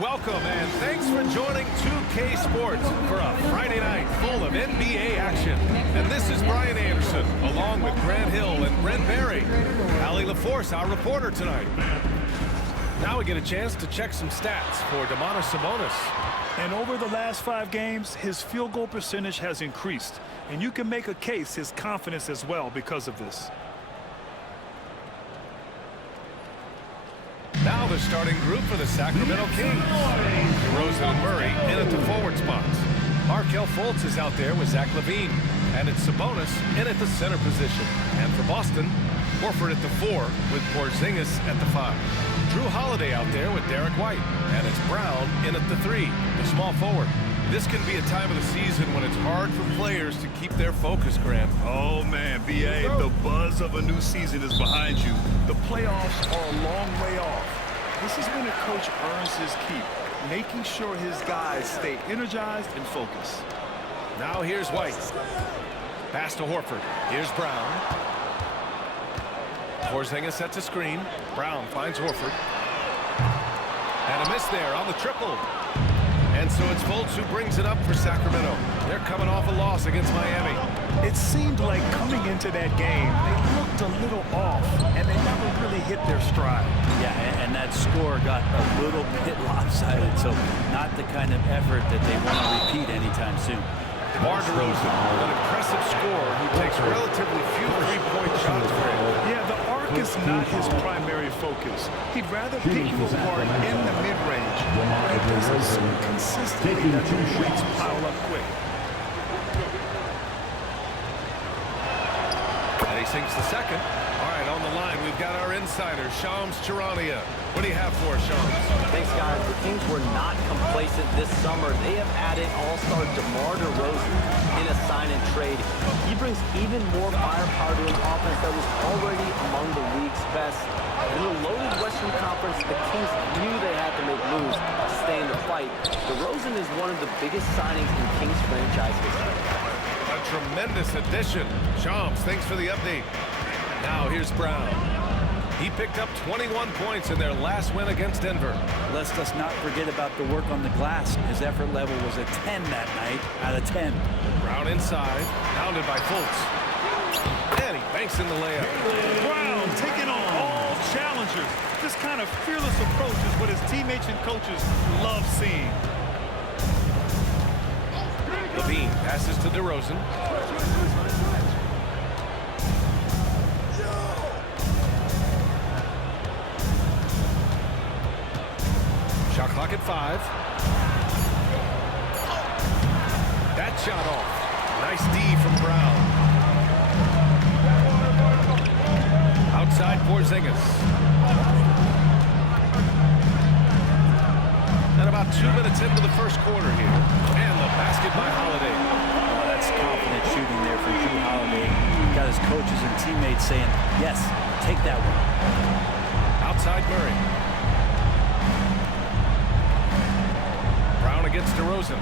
Welcome and thanks for joining 2K Sports for a Friday night full of NBA action. And this is Brian Anderson, along with Grant Hill and Brent Berry. Allie LaForce, our reporter tonight. Now we get a chance to check some stats for Domantas Sabonis. And over the last 5 games, his field goal percentage has increased. And you can make a case his confidence as well because of this. Now the starting group for the Sacramento Kings. DeRozan and Murray in at the forward spots. Markelle Fultz is out there with Zach LaVine. And it's Sabonis in at the center position. And for Boston, Horford at the 4 with Porzingis at the 5. Drew Holiday out there with Derek White. And it's Brown in at the 3, the small forward. This can be a time of the season when it's hard for players to keep their focus, Grant. Oh, man, B.A., the buzz of a new season is behind you. The playoffs are a long way off. This is when a coach earns his keep, making sure his guys stay energized and focused. Now here's White. Pass to Horford. Here's Brown. Porzingis sets a screen. Brown finds Horford. And a miss there on the triple. And so it's Fultz who brings it up for Sacramento. They're coming off a loss against Miami. It seemed like coming into that game, they looked a little off, and they never really hit their stride. Yeah, and that score got a little bit lopsided, so not the kind of effort that they want to repeat anytime soon. DeMar DeRozan, an impressive scorer who takes relatively few three-point shots for him. Yeah, the arc is not his primary focus. He'd rather pick you apart in the mid-range, but it doesn't so consistently that the points pile up quick. And he sinks the second. All right, on the line, we've got our insider, Shams Charania. What do you have for us, Shams? Thanks, guys. The Kings were not complacent this summer. They have added all-star DeMar DeRozan in a sign-and-trade. He brings even more firepower to an offense that was already among the league's best. In the loaded Western Conference, the Kings knew they had to make moves to stay in the fight. DeRozan is one of the biggest signings in Kings franchise history. A tremendous addition. Shams, thanks for the update. Now here's Brown. He picked up 21 points in their last win against Denver. Let's just not forget about the work on the glass. His effort level was a 10 that night out of 10. Brown inside, pounded by Fultz. And he banks in the layup. Brown taking on all challengers. This kind of fearless approach is what his teammates and coaches love seeing. LaVine passes to DeRozan. Shot clock at 5. That shot off. Nice D from Brown. Outside Porzingis. And about 2 minutes into the first quarter here. And the basket by Holiday. That's confident shooting there from Drew Holiday. Got his coaches and teammates saying, yes, take that one. Outside Murray. Brown against DeRozan.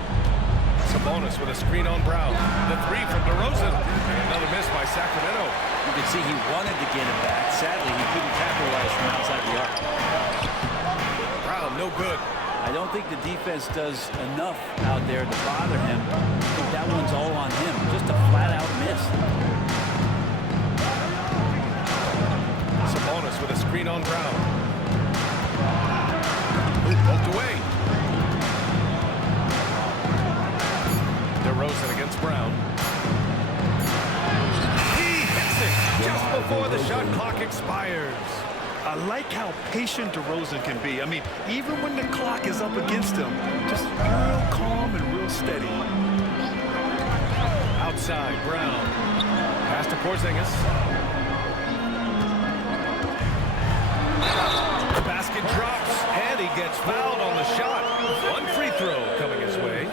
Sabonis with a screen on Brown. The 3 from DeRozan. Another miss by Sacramento. You can see he wanted to get him back. Sadly, he couldn't capitalize from outside the arc. Brown, no good. I don't think the defense does enough out there to bother him. I think that one's all on him. Just a flat-out miss. Sabonis with a screen on Brown. Poked away. DeRozan against Brown. He hits it just before the shot clock expires. I like how patient DeRozan can be. I mean, even when the clock is up against him, just real calm and real steady. Outside, Brown. Pass to Porzingis. The basket drops, and he gets fouled on the shot. One free throw coming his way.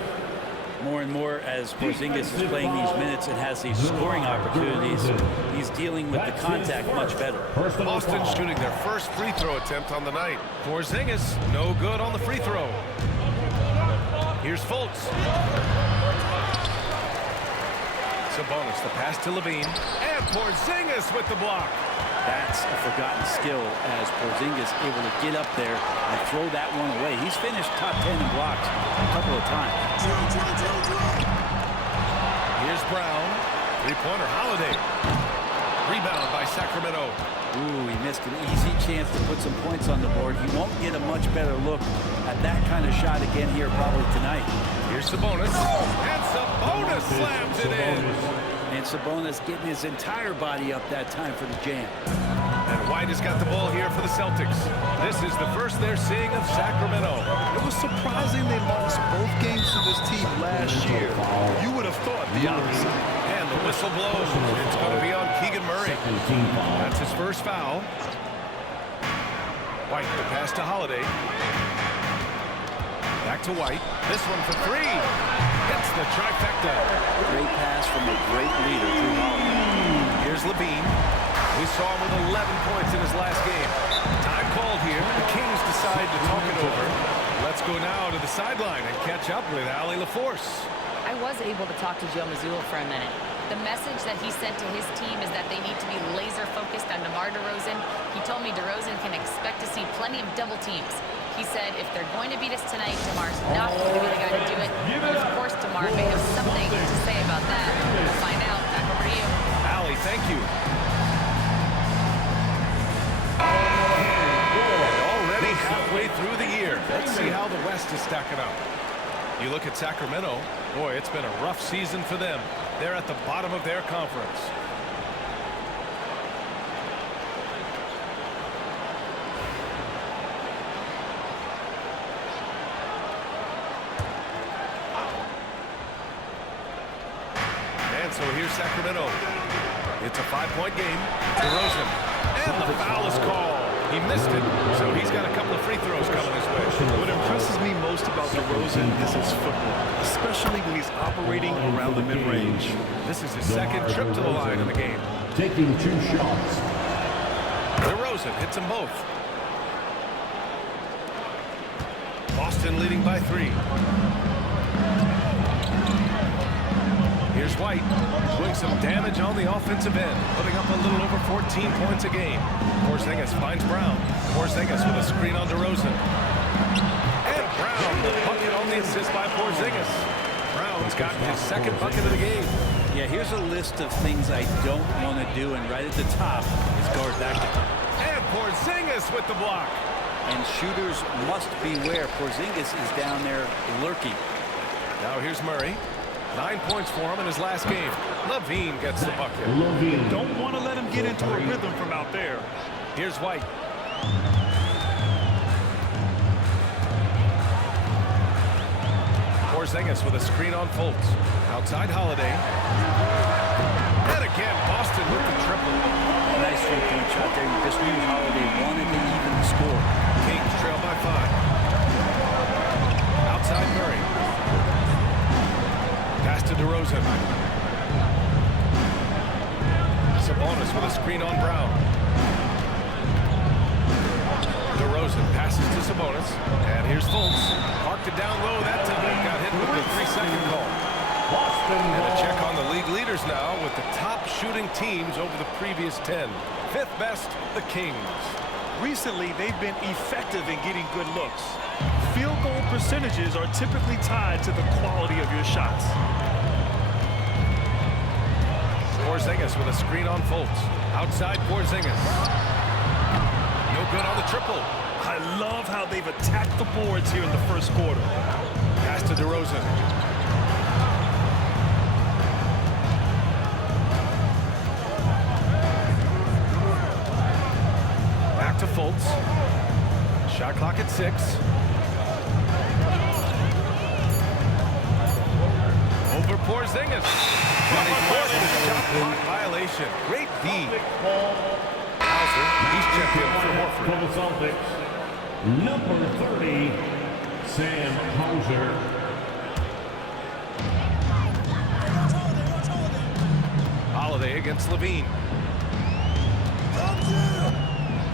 More and more as Porzingis is playing these minutes and has these scoring opportunities, he's dealing with the contact much better. Boston shooting their first free throw attempt on the night. Porzingis, no good on the free throw. Here's Fultz. Sabonis, the pass to LaVine. And Porzingis with the block. That's a forgotten skill as Porzingis able to get up there and throw that one away. He's finished top 10 in blocks a couple of times. Here's Brown. Three-pointer, Holiday. Rebound by Sacramento. Ooh, he missed an easy chance to put some points on the board. He won't get a much better look at that kind of shot again here probably tonight. Here's Sabonis. And Sabonis slams it in. And Sabonis getting his entire body up that time for the jam. And White has got the ball here for the Celtics. This is the first they're seeing of Sacramento. It was surprising they lost both games to this team last year. You would have thought the opposite. And the whistle blows. It's going to be on Keegan Murray. That's his first foul. White, the pass to Holiday. Back to White. This one for three. Hits the trifecta. Great pass from a great leader, Drew Holiday. Here's Levine. We saw him with 11 points in his last game. Time called here. The Kings decide to talk it over. Let's go now to the sideline and catch up with Allie LaForce. I was able to talk to Joe Mazzulla for a minute. The message that he sent to his team is that they need to be laser focused on DeMar DeRozan. He told me DeRozan can expect to see plenty of double teams. He said if they're going to beat us tonight, DeMar's not going to be the guy to do it. And of course, DeMar may have something to say about that. We'll find out. Back over to you. Allie, thank you. Already halfway through the year. Let's see how the West is stacking up. You look at Sacramento. Boy, it's been a rough season for them. They're at the bottom of their conference. And so here's Sacramento. It's a 5-point game. DeRozan. And the foul is called. He missed it, so he's got a couple of free throws coming his way. What impresses me most about DeRozan is his football, especially when he's operating around the mid-range. This is his second trip to the line in the game. Taking 2 shots. DeRozan hits them both. Boston leading by 3. Here's White doing some damage on the offensive end, putting up a little over 14 points a game. Porzingis finds Brown. Porzingis with a screen on DeRozan. And Brown, the bucket on the assist by Porzingis. Brown's got his second bucket of the game. Yeah, here's a list of things I don't want to do, and right at the top is guard back. And Porzingis with the block. And shooters must beware. Porzingis is down there lurking. Now here's Murray. 9 points for him in his last game. Levine gets the bucket. Levine. Don't want to let him get into a rhythm from out there. Here's White. Porzingis with a screen on Fultz. Outside Holiday. And again, Boston with the triple. Nice three-point shot there. You just knew Holiday wanted to even the score. Kings trail by 5. Outside Murray. Pass to DeRozan. Sabonis with a screen on Brown. DeRozan passes to Sabonis. And here's Fultz. Parked it down low that time. Got hit with the 3-second call. And a check on the league leaders now with the top shooting teams over the previous 10. Fifth best, the Kings. Recently, they've been effective in getting good looks. Field goal percentages are typically tied to the quality of your shots. Porzingis with a screen on Fultz. Outside Porzingis. No good on the triple. I love how they've attacked the boards here in the first quarter. Pass to DeRozan. Back to Fultz. Shot clock at 6. Over Porzingis. And he forced the shot clock violation. Great D. Hauser, he's checked in for Horford. For the Celtics, number 30, Sam Hauser. Holiday against Levine.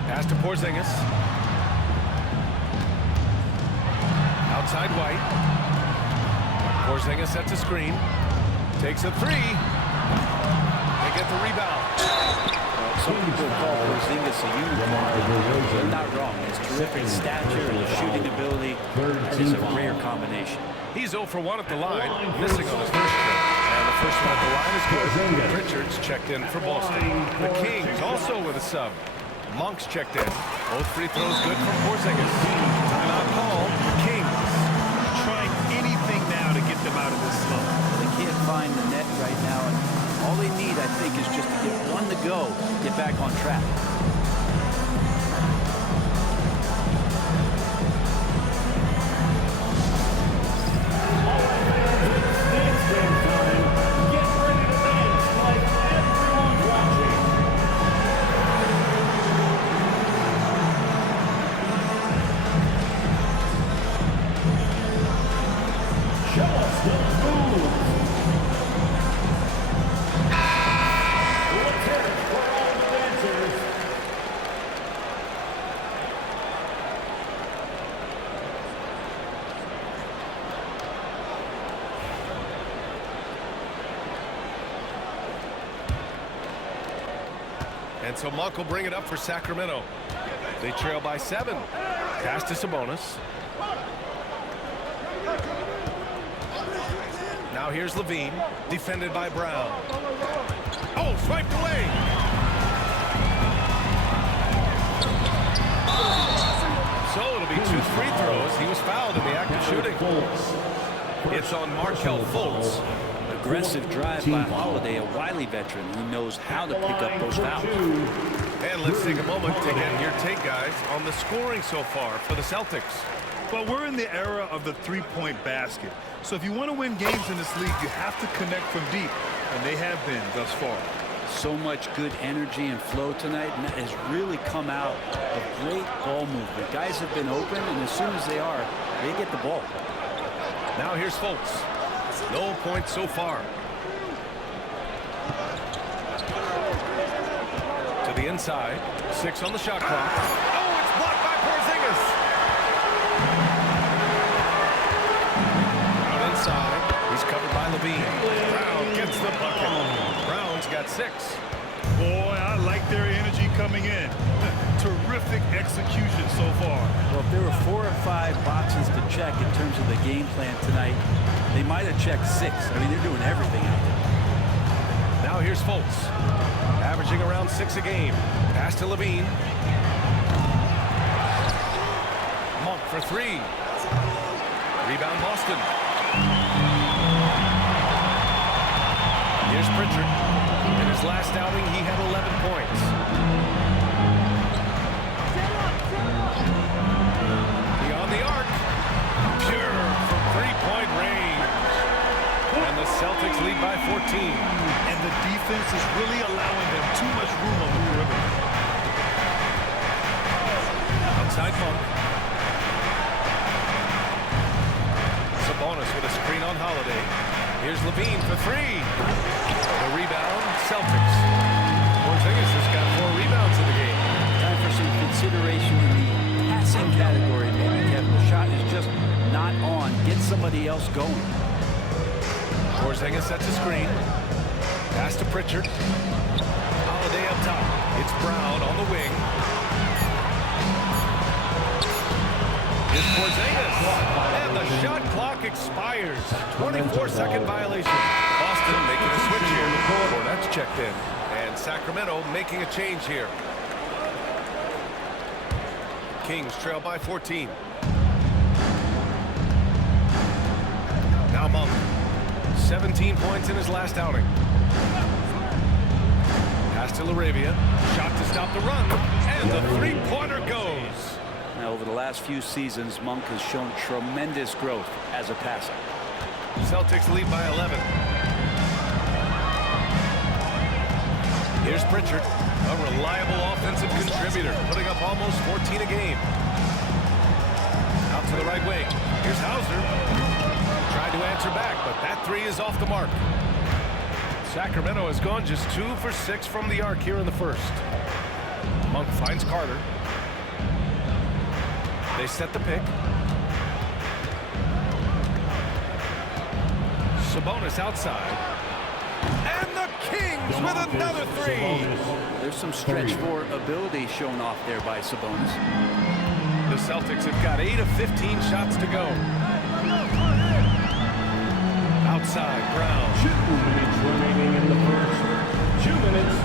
Pass to Porzingis. Outside White. Porzingis sets a screen. Takes a 3. They get the rebound. Some people call Porzingis a unicorn. They're not wrong. His terrific stature and shooting ability is a rare combination. He's 0 for 1 at the line, missing on his first trip. And the first one at the line is good. Richards checked in for Boston. The Kings also with a sub. Monk's checked in. Both free throws good from Porzingis. Timeout call. The Kings Trying anything now to get them out of this slump. They can't find the net right now, and all they need, I think, is just to get one to go, get back on track. And so Monk will bring it up for Sacramento. They trail by 7. Pass to Sabonis. Now here's Levine, defended by Brown. Oh, swiped away. So it'll be 2 free throws. He was fouled in the act of shooting. It's on Markelle Fultz. Aggressive drive by Holiday, a wily veteran who knows how to pick up those fouls. And let's take a moment to get your take, guys, on the scoring so far for the Celtics. Well, we're in the era of the three-point basket. So if you want to win games in this league, you have to connect from deep. And they have been thus far. So much good energy and flow tonight, and that has really come out of great ball movement. Guys have been open, and as soon as they are, they get the ball. Now here's Fultz. No points so far. To the inside. 6 on the shot clock. Oh, it's blocked by Porzingis. Out inside. He's covered by Levine. Brown gets the bucket. Brown's got 6. Boy, I like their energy coming in. Terrific execution so far. Well, if there were 4 or 5 boxes to check in terms of the game plan tonight, they might have checked 6. I mean, they're doing everything out there. Now here's Fultz, averaging around 6 a game. Pass to Levine. Monk for 3. Rebound Boston. Here's Pritchard. In his last outing, he had 11 points. Beyond the arc. Pure from 3-point range. And the Celtics lead by 14. And the defense is really allowing them too much room on the perimeter. Outside Monk. Sabonis with a screen on Holiday. Here's Levine for 3. The rebound, Celtics. Porzingis has got 4 rebounds in the game. Time for some consideration in the passing category, maybe, Kevin. The shot is just not on. Get somebody else going. Porzingis sets a screen. Pass to Pritchard. Holiday up top. It's Brown on the wing. It's Porzingis. And the shot clock expires. 24-second violation. Boston making a switch here. Cornette's checked in. And Sacramento making a change here. Kings trail by 14. Now Monk. 17 points in his last outing. Pass to LaRavia. Shot to stop the run. And the three-pointer goes. Now, over the last few seasons, Monk has shown tremendous growth as a passer. Celtics lead by 11. Here's Pritchard, a reliable offensive contributor, putting up almost 14 a game. Out to the right wing. Here's Hauser. Tried to answer back, but that 3 is off the mark. Sacramento has gone just 2 for 6 from the arc here in the first. Monk finds Carter. They set the pick. Sabonis outside. And the Kings with another 3. There's some stretch four ability shown off there by Sabonis. The Celtics have got 8 of 15 shots to go. Outside, Brown. 2 minutes remaining in the first. 2 minutes.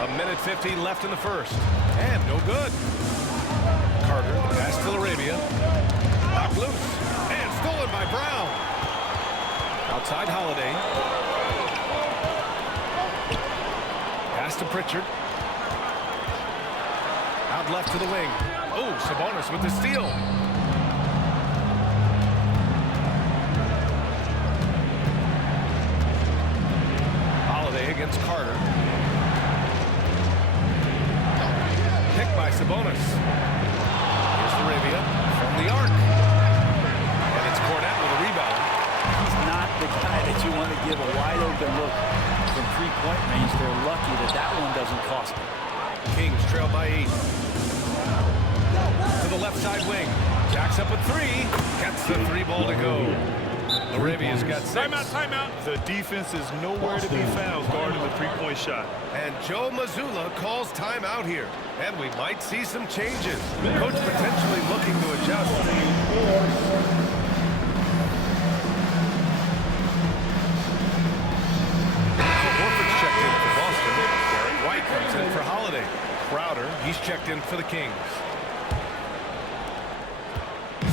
A minute 15 left in the first. And no good. Carter, the pass to Arabia. Knocked loose. And stolen by Brown. Outside Holiday. Pass to Pritchard. Out left to the wing. Oh, Sabonis with the steal. Holiday against Carter. Picked by Sabonis. Here's Arabia from the arc. And it's Cornette with a rebound. He's not the guy that you want to give a wide open look from three-point range. They're lucky that that one doesn't cost them. Kings trail by 8. To the left side wing. Jacks up a 3. Gets the 3 ball to go. Arabia's got 6. Timeout. The defense is nowhere to be found guarding the three-point shot. And Joe Mazzulla calls timeout here. And we might see some changes. Coach potentially looking to adjust. Horford's checked in for Boston. Derek White comes in for Holiday. Crowder, he's checked in for the Kings.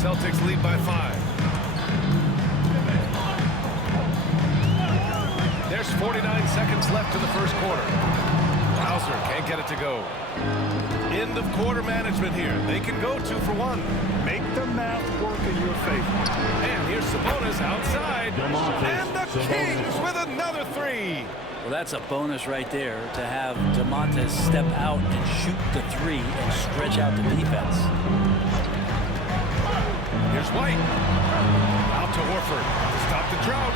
Celtics lead by 5. There's 49 seconds left in the first quarter. Hauser can't get it to go. End of quarter management here. They can go 2 for 1. Make the math work in your favor. And here's Sabonis outside. And the Kings with another 3. Well, that's a bonus right there to have DeMontis step out and shoot the 3 and stretch out the defense. Here's White. Out to Horford to stop the drought.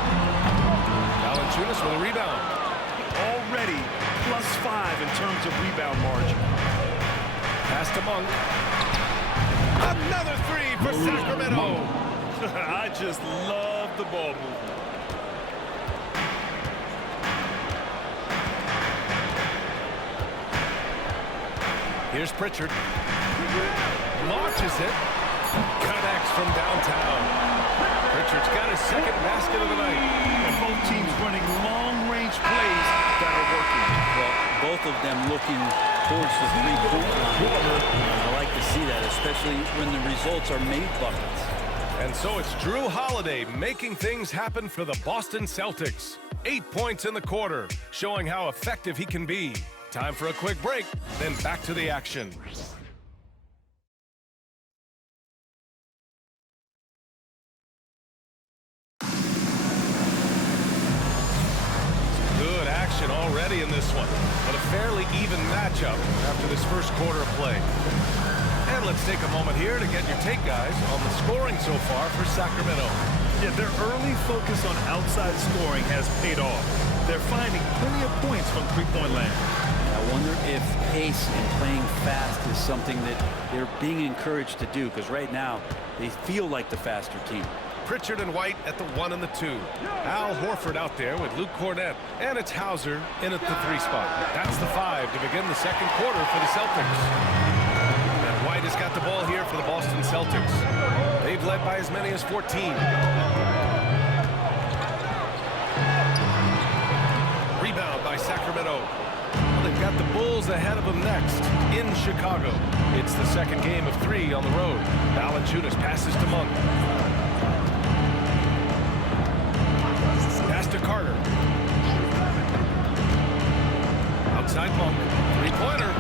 Valanciunas with a rebound. Already +5 in terms of rebound margin. Pass to Monk. Another 3 for Sacramento. I just love the ball movement. Here's Pritchard. Launches it. Connects from downtown. Pritchard's got his second basket of the night. And both teams running long-range plays that are working. Well, both of them looking towards the three-point line. I like to see that, especially when the results are made buckets. And so it's Drew Holiday making things happen for the Boston Celtics. 8 points in the quarter, showing how effective he can be. Time for a quick break, then back to the action. Good action already in this one, but a fairly even matchup after this first quarter of play. And let's take a moment here to get your take, guys, on the scoring so far for Sacramento. Yeah, their early focus on outside scoring has paid off. They're finding plenty of points from three-point land. I wonder if pace and playing fast is something that they're being encouraged to do, because right now they feel like the faster team. Pritchard and White at the 1 and the 2. Al Horford out there with Luke Cornette. And it's Hauser in at the 3 spot. That's the 5 to begin the second quarter for the Celtics. And White has got the ball here for the Boston Celtics. They've led by as many as 14. Rebound by Sacramento. They've got the Bulls ahead of them next in Chicago. It's the second game of 3 on the road. Valanciunas passes to Monk. Pass to Carter. Outside Monk. Three-pointer.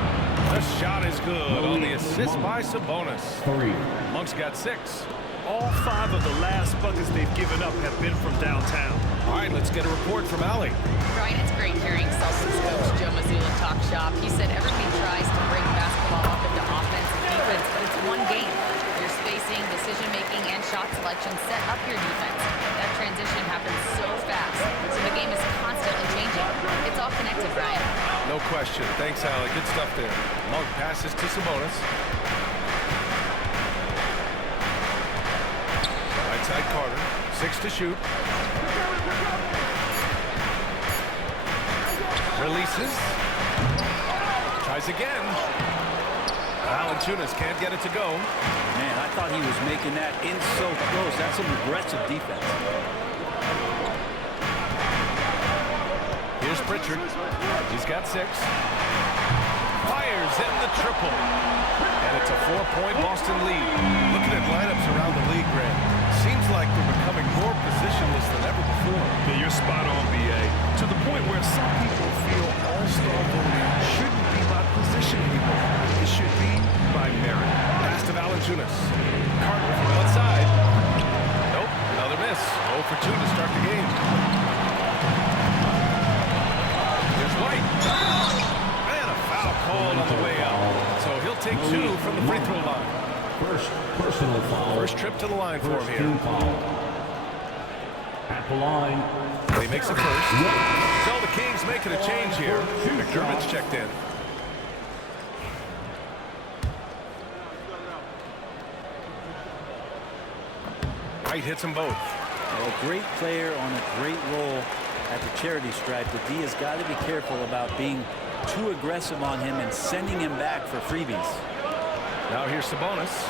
The shot is good on the assist by Sabonis. 3. Monk's got 6. All 5 of the last buckets they've given up have been from downtown. All right, let's get a report from Allie. Brian, it's great hearing Celtics coach Joe Mazzulla talk shop. He said every team tries to bring basketball up into offense and defense, but it's one game. Your spacing, decision-making, and shot selection set up your defense. That transition happens so fast, so the game is constantly changing. It's all connected, Brian. No question. Thanks, Allie. Good stuff there. Monk passes to Sabonis. Right side to shoot. Releases. Tries again. Valanciunas can't get it to go. Man, I thought he was making that in so close. That's some aggressive defense. Here's Pritchard. He's got 6. Fires in the triple. And it's a 4-point Boston lead. Looking at lineups around the league, Grant, seems like they're becoming more positionless than ever before. Yeah, you're spot on, B.A. To the point where some people feel all-star voting shouldn't be by position anymore. It should be by merit. Pass to Valanciunas. Carter from outside. Nope, another miss. 0 for 2 to start the game. Here's White. And a foul called on the way out. So he'll take 2 from the free throw line. First personal foul. First trip to the line for him First here. team foul. At the line. And he makes it first. So the Kings making a change here. McDermott's checked in. White hits them both. A great player on a great role at the charity stripe. The D has got to be careful about being too aggressive on him and sending him back for freebies. Now here's Sabonis.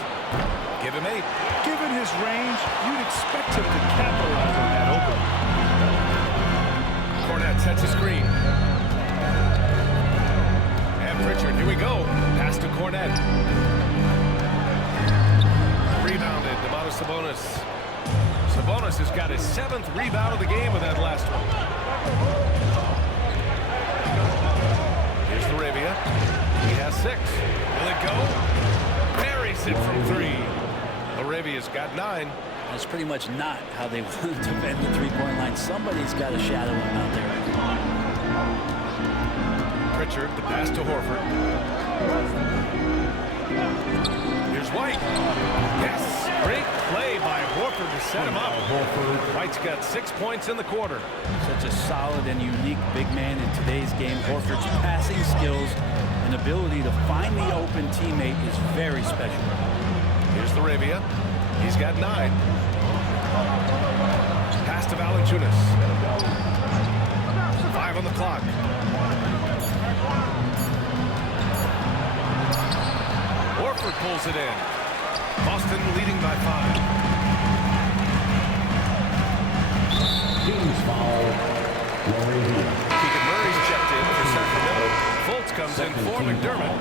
Give him 8. Given his range, you'd expect him to capitalize on that opening. Cornette sets a screen. And Pritchard, here we go. Pass to Cornette. Rebounded, Domantas Sabonis. Sabonis has got his 7th rebound of the game with that last one. Here's Laravia. He has 6. Will it go? Buries it from 3. Laravia's got 9. That's pretty much not how they want to defend the three-point line. Somebody's got to shadow him out there. Pritchard, the pass to Horford. Here's White. Yes, great play by Horford to set him up. White's got 6 points in the quarter. Such a solid and unique big man in today's game. Horford's passing skills and ability to find the open teammate is very special. Here's Laravia. He's got 9. Pass to Valanciunas. 5 on the clock. Horford pulls it in. Boston leading by 5. Team's foul. Keegan Murray's checked in for Sacramento. Fultz comes in for McDermott.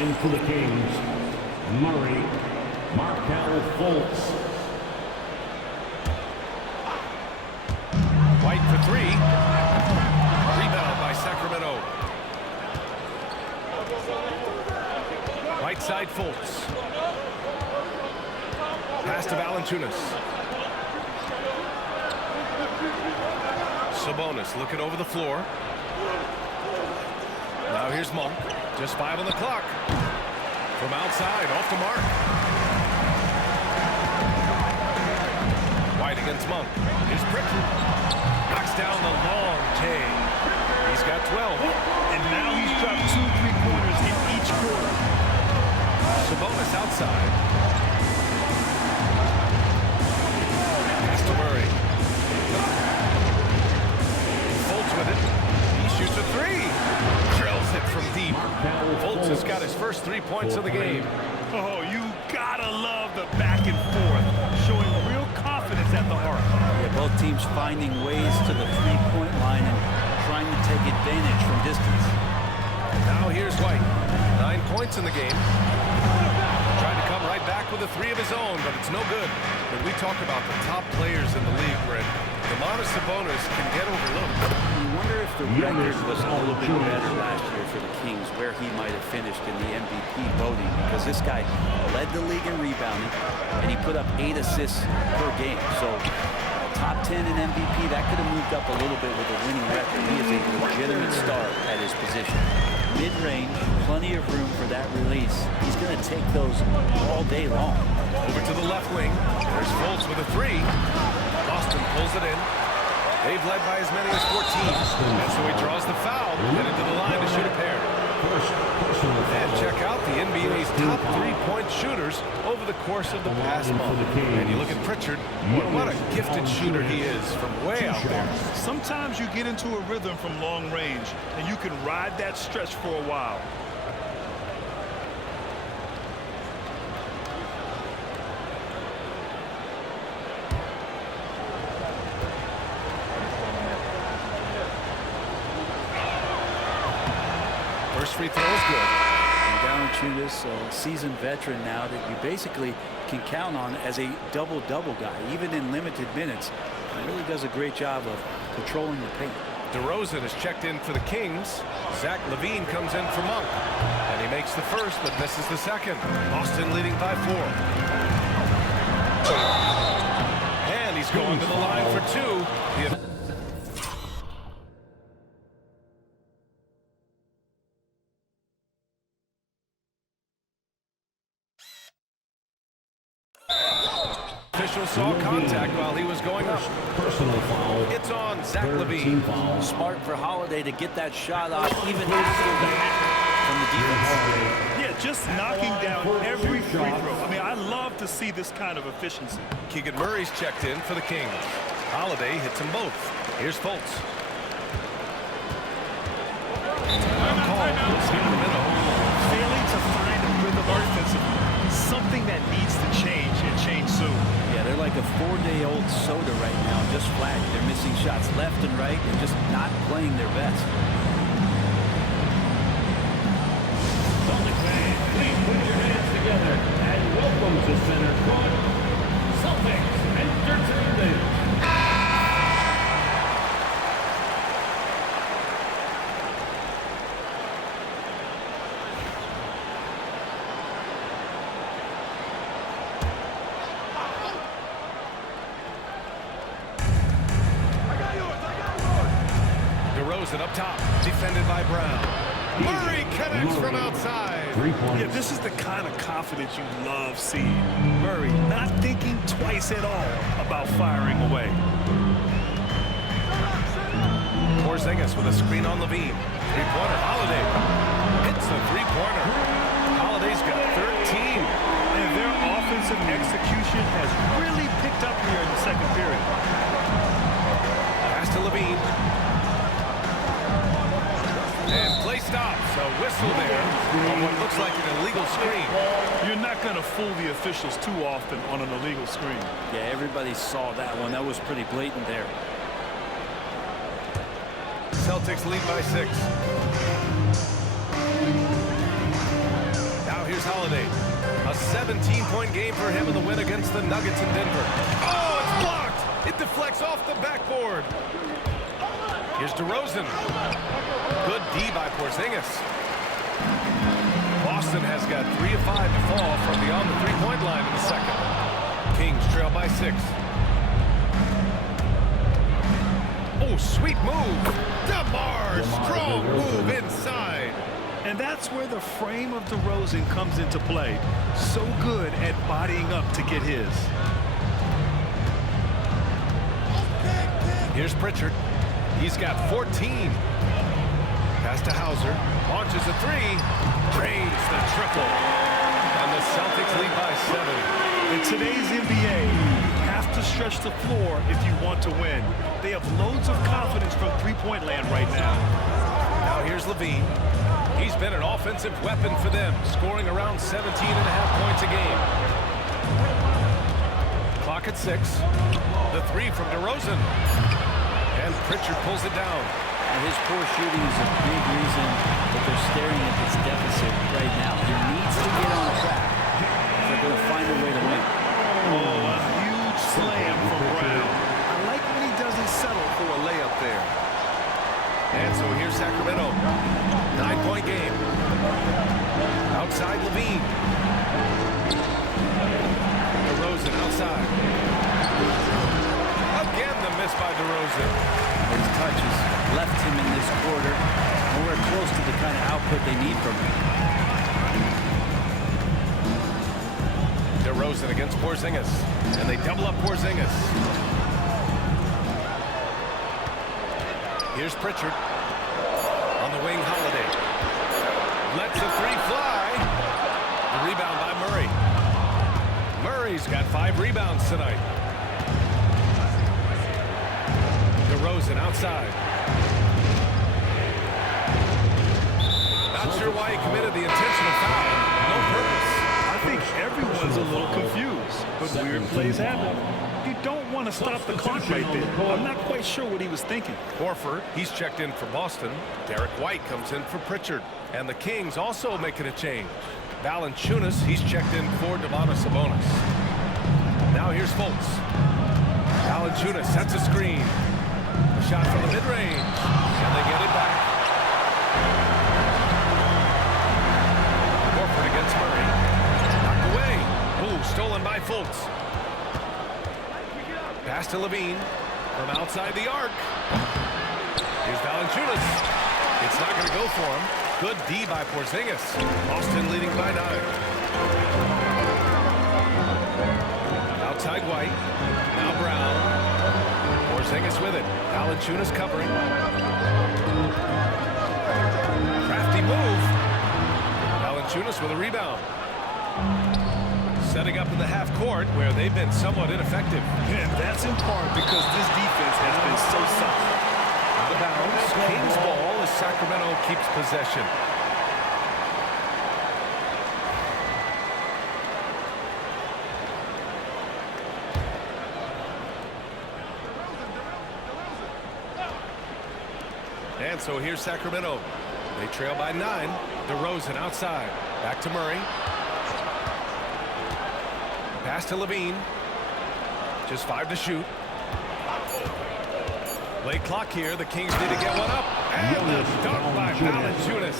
And for the Kings, Murray, Markelle Fultz. White for three. Rebound by Sacramento. Right side Fultz. Pass to Valanciunas. Sabonis looking over the floor. Now here's Monk. Just 5 on the clock. From outside, off the mark. White against Monk. Here's Pritchard. Knocks down the long take. He's got 12. And now he's dropped 2 3-pointers in each quarter. Sabonis outside. Pass to Murray. Fultz with it. He shoots a three. Drills it from deep. Fultz has got his first 3 points of the game. Oh, you gotta love the back and forth, showing real confidence at the arc. Yeah, both teams finding ways to the three-point line and trying to take advantage from distance. Now here's White. 9 points in the game. Trying to come right back with a three of his own, but it's no good. When we talk about the top players in the league, Brent, Domantas Sabonis can get overlooked. You wonder if the record was a little bit better last year for the Kings, where he might have finished in the MVP voting, because this guy led the league in rebounding, and he put up 8 assists per game. So top 10 in MVP, that could have moved up a little bit with a winning record. He is a legitimate star at his position. Mid-range, plenty of room for that release. He's going to take those all day long. Over to the left wing. There's Fultz with a three. Boston pulls it in. They've led by as many as 14. And so he draws the foul. Headed to the line to shoot a pair. And check out the NBA's top 3-point shooters over the course of the past month. And you look at Pritchard, what a gifted shooter he is from way out there. Sometimes you get into a rhythm from long range, and you can ride that stretch for a while. First free throw is good. Valanciunas, a seasoned veteran now that you basically can count on as a double-double guy, even in limited minutes. He really does a great job of controlling the paint. DeRozan is checked in for the Kings. Zach LaVine comes in for Monk. And he makes the first, but misses the second. Boston leading by 4. And he's going to the line for 2. Official saw contact while he was going up. Personal foul. It's on Zach LaVine. Smart for Holiday to get that shot off even after the hack from the defense. Yeah, just knocking down every free throw. I mean, I love to see this kind of efficiency. Keegan Murray's checked in for the Kings. Holiday hits them both. Here's Fultz. Sacramento. Failing to find a rhythm offensively. Something that needs to change and change soon. Yeah, they're like a 4-day-old soda right now, just flat. They're missing shots left and right and just not playing their best. Celtic fans, please put your hands together and welcome to center court, Celtics Entertainment. DeRozan up top, defended by Brown. Murray connects from outside. 3 points. Yeah, this is the kind of confidence you love seeing. Murray not thinking twice at all about firing away. Porzingis with a screen on LaVine. Three-pointer, Holiday. Hits the three-pointer. Holiday's got 13. And their offensive execution has really picked up here in the second period. Pass to LaVine. And play stops. A whistle there on what looks like an illegal screen. You're not going to fool the officials too often on an illegal screen. Yeah, everybody saw that one. That was pretty blatant there. Celtics lead by 6. 17-point game for him in the win against the Nuggets in Denver. Oh, it's blocked. It deflects off the backboard. Here's DeRozan. Good D by Porzingis. Boston has got 3 of 5 to fall from beyond the three-point line in the second. Kings trail by 6. Oh, sweet move. DeMar, strong move inside. And that's where the frame of DeRozan comes into play. So good at bodying up to get his. Here's Pritchard. He's got 14. Pass to Hauser. Launches a 3. Drains the triple. And the Celtics lead by 7. In today's NBA, you have to stretch the floor if you want to win. They have loads of confidence from three-point land right now. Now here's Levine. He's been an offensive weapon for them, scoring around 17.5 points a game. Clock at 6. The 3 from DeRozan. And Pritchard pulls it down. And his poor shooting is a big reason that they're staring at this deficit right now. He needs to get on track if they're going to find a way to win. Oh, a huge slam from Brown. I like when he doesn't settle for a layup there. And so here's Sacramento. 9-point game. Outside Levine. DeRozan outside. Again the miss by DeRozan. His touches left him in this quarter nowhere close to the kind of output they need from him. DeRozan against Porzingis. And they double up Porzingis. Here's Pritchard. On the wing, Holiday. Lets a 3 fly. The rebound by Murray. Murray's got 5 rebounds tonight. DeRozan outside. Not sure why he committed the intentional foul. No purpose. I think everyone's a little confused, but weird plays happen. You don't want to stop the clock right there. I'm not quite sure what he was thinking. Horford, he's checked in for Boston. Derek White comes in for Pritchard. And the Kings also making a change. Valanciunas, he's checked in for Domantas Sabonis. Now here's Fultz. Valanciunas sets a screen. A shot from the mid-range. And they get it back. Horford against Murray. Knocked away. Ooh, stolen by Fultz. Pass to Levine from outside the arc. Here's Valanciunas. It's not going to go for him. Good D by Porzingis. Boston leading by 9. Outside White. Now Brown. Porzingis with it. Valanciunas covering. Crafty move. Valanciunas with a rebound. Setting up in the half court where they've been somewhat ineffective. And that's in part because this defense has been so soft. Out of bounds. Kings ball as Sacramento keeps possession. And so here's Sacramento. They trail by 9. DeRozan outside. Back to Murray. Pass to Levine. Just 5 to shoot. Late clock here. The Kings need to get one up. And the dunk by Valanciunas.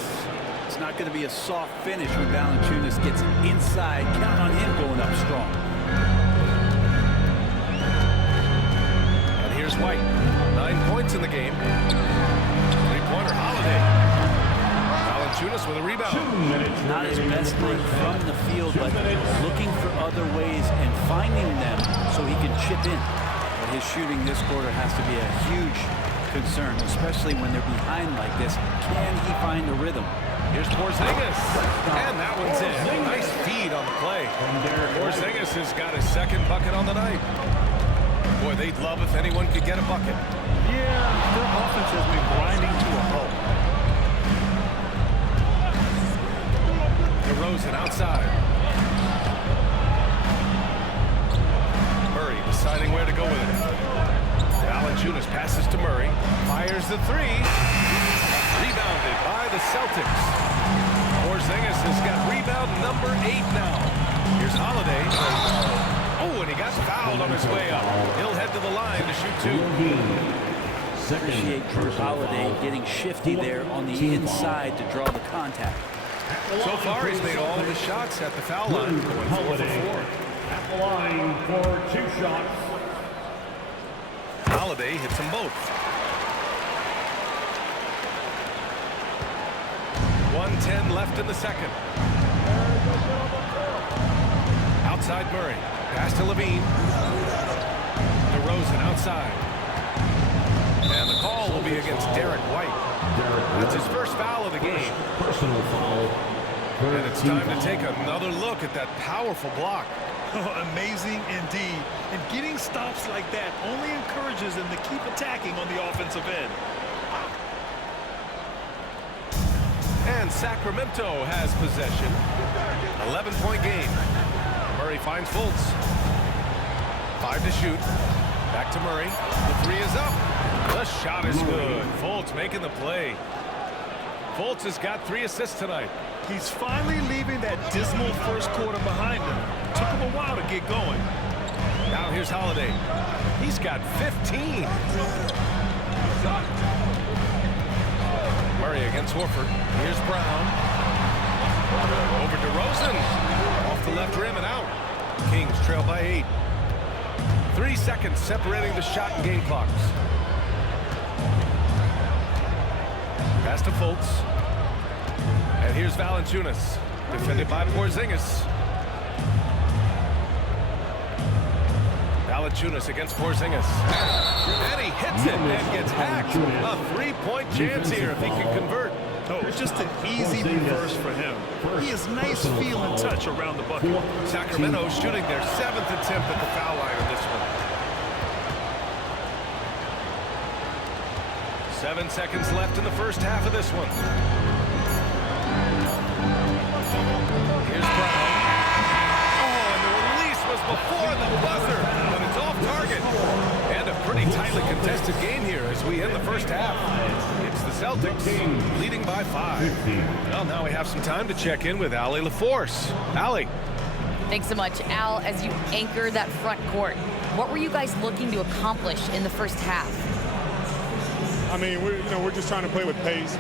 It's not going to be a soft finish when Valanciunas gets inside. Count on him going up strong. And here's White. 9 points in the game. Three-pointer Holiday. Valanciunas with a rebound. Not his best night from the field, but looking for other ways and finding them so he can chip in. But his shooting this quarter has to be a huge concern, especially when they're behind like this. Can he find the rhythm? Here's Porzingis. And that one's in. Nice feed on the play. Porzingis has got his second bucket on the night. Boy, they'd love if anyone could get a bucket. Yeah, their offense has been grinding to a halt. DeRozan outside. Murray deciding where to go with it. Valanciunas passes to Murray. Fires the 3. Rebounded by the Celtics. Porzingis has got rebound number 8 now. Here's Holiday. Oh, and he got fouled on his way up. He'll head to the line to shoot 2. Appreciate Drew Holiday getting shifty there on the inside to draw the contact. So far, he's made all of his shots at the foul line, going 4 for 4. At the line for 2 shots. Holiday hits them both. 1:10 left in the second. Outside Murray. Pass to Levine. DeRozan outside. And the call will be against Derek White. That's his first foul of the game. Personal foul. And it's time to take another look at that powerful block. Amazing indeed. And getting stops like that only encourages them to keep attacking on the offensive end. And Sacramento has possession. 11-point game. Murray finds Fultz. 5 to shoot. Back to Murray. The 3 is up. The shot is good. Fultz making the play. Fultz has got 3 assists tonight. He's finally leaving that dismal first quarter behind him. Took him a while to get going. Now here's Holiday. He's got 15. Murray against Horford. Here's Brown. Over DeRozan. Off the left rim and out. Kings trail by 8. 3 seconds separating the shot and game clocks. Pass to Fultz. And here's Valanciunas. Defended by Porzingis. Valanciunas against Porzingis. And he hits it and gets hacked. A 3-point chance here if he can convert. Oh, it's just an easy reverse for him. He has nice feel and touch around the bucket. Sacramento shooting their 7th attempt at the foul line in this one. 7 seconds left in the first half of this one. Here's Brown. Oh, and the release was before the buzzer, but it's off target. And a pretty tightly contested game here as we end the first half. It's the Celtics leading by 5. Well, now we have some time to check in with Allie LaForce. Allie. Thanks so much, Al. As you anchor that front court, what were you guys looking to accomplish in the first half? I mean, we're just trying to play with pace,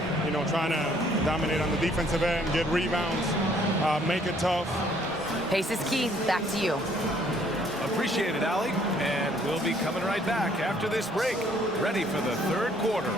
trying to dominate on the defensive end, get rebounds, make it tough. Pace is key. Back to you. Appreciate it, Allie. And we'll be coming right back after this break, ready for the third quarter.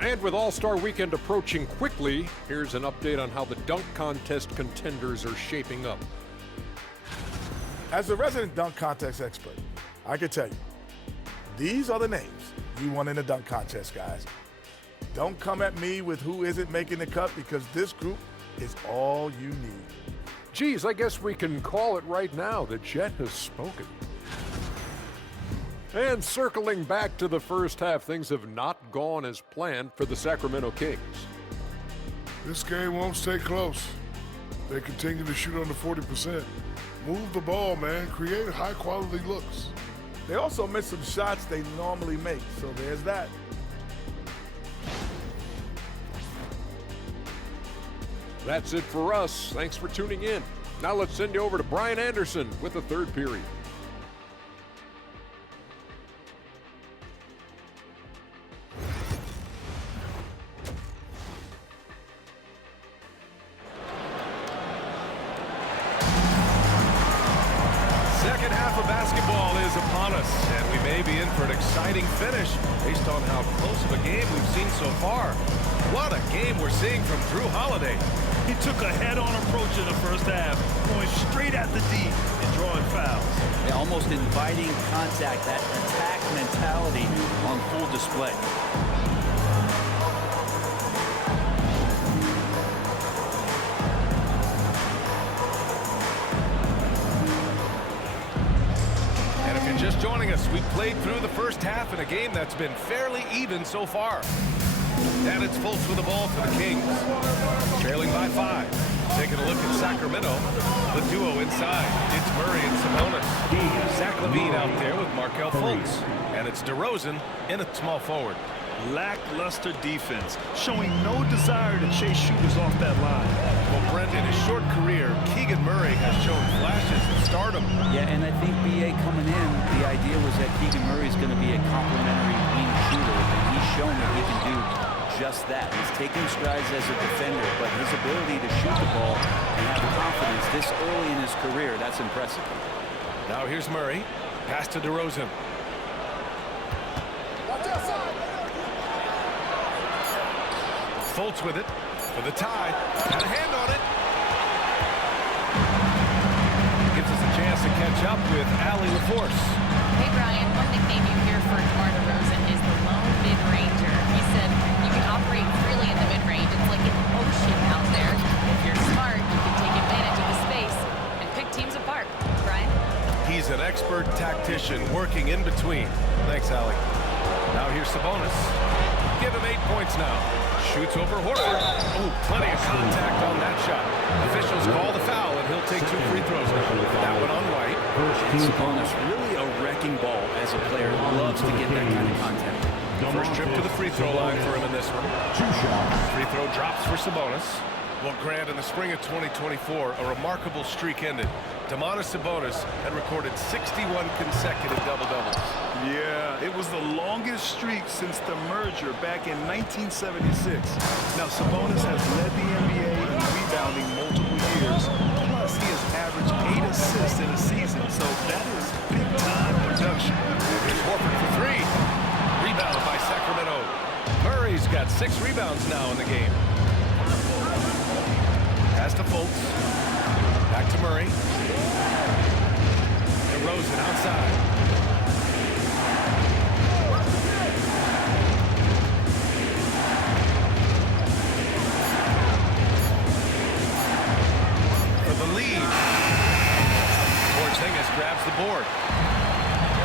And with All-Star Weekend approaching quickly, here's an update on how the dunk contest contenders are shaping up. As a resident dunk contest expert, I can tell you, these are the names you want in the dunk contest, guys. Don't come at me with who isn't making the cut, because this group is all you need. Geez, I guess we can call it right now. The Jet has spoken. And circling back to the first half, things have not gone as planned for the Sacramento Kings. This game won't stay close. They continue to shoot under 40%. Move the ball, man. Create high-quality looks. They also miss some shots they normally make, so there's that. That's it for us. Thanks for tuning in. Now let's send you over to Brian Anderson with the third period. Second half of basketball is upon us, and we may be in for an exciting finish based on how close of a game we've seen so far. What a game we're seeing from Drew Holiday. He took a head-on approach in the first half, going straight at the D and drawing fouls. Yeah, almost inviting contact, that attack mentality on full display. And if you're just joining us, we've played through the first half in a game that's been fairly even so far. And it's Fultz with the ball for the Kings. Trailing by 5. Taking a look at Sacramento. The duo inside. It's Murray and Sabonis. Zach LaVine out there with Markelle Fultz. And it's DeRozan in at small forward. Lackluster defense, showing no desire to chase shooters off that line. Well, Brendan, his short career, Keegan Murray has shown flashes of stardom. Yeah, and I think BA coming in, the idea was that Keegan Murray is going to be a complimentary wing shooter, and he's shown that he can do just that. He's taking strides as a defender, but his ability to shoot the ball and have confidence this early in his career, that's impressive. Now here's Murray. Pass to DeRozan. Fultz with it for the tie. Got a hand on it. Gives us a chance to catch up with Allie LaForce. Hey, Brian, one nickname you hear for DeMar DeRozan is the lone mid-ranger. He said you can operate freely in the mid-range. It's like an ocean out there. If you're smart, you can take advantage of the space and pick teams apart. Brian? He's an expert tactician working in between. Thanks, Allie. Now here's Sabonis. Give him 8 points now. Shoots over Horford. Oh, plenty of contact on that shot. Officials call the foul, and he'll take 2 free throws now. That one on White. And Sabonis, really a wrecking ball as a player. Loves to get that kind of contact. First trip to the free throw line for him in this one. 2 shots. Free throw drops for Sabonis. Well, Grant, in the spring of 2024, a remarkable streak ended. Domantas Sabonis had recorded 61 consecutive double-doubles. Yeah, it was the longest streak since the merger back in 1976. Now, Sabonis has led the NBA in rebounding multiple years. Plus, he has averaged 8 assists in a season, so that is big-time production. Here's Horford for 3. Rebound by Sacramento. Murray's got 6 rebounds now in the game. Pass to Fultz. Back to Murray. DeRozan outside. For the lead. Porzingis grabs the board.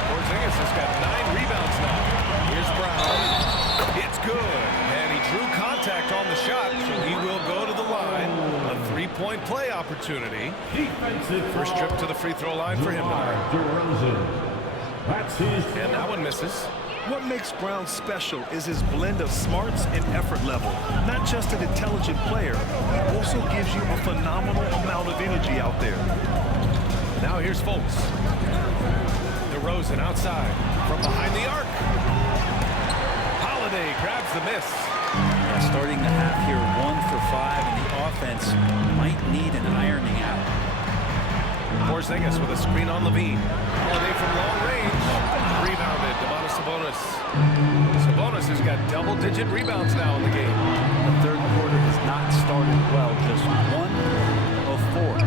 Porzingis has got 9 rebounds now. Here's Brown. It's good. And he drew contact on the shot, so he will go to the line. A 3-point play opportunity. First trip to the free throw line for him tonight. That's his. And that one misses. What makes Brown special is his blend of smarts and effort level. Not just an intelligent player, he also gives you a phenomenal amount of energy out there. Now here's Fultz. DeRozan outside from behind the arc. Holiday grabs the miss. Yeah, starting the half here 1 for 5, and the offense might need an ironing out. Porzingis with a screen on LaVine. Holiday from long range. Rebounded. Domantas Sabonis. Sabonis has got double-digit rebounds now in the game. The third quarter has not started well, just 1 of 4.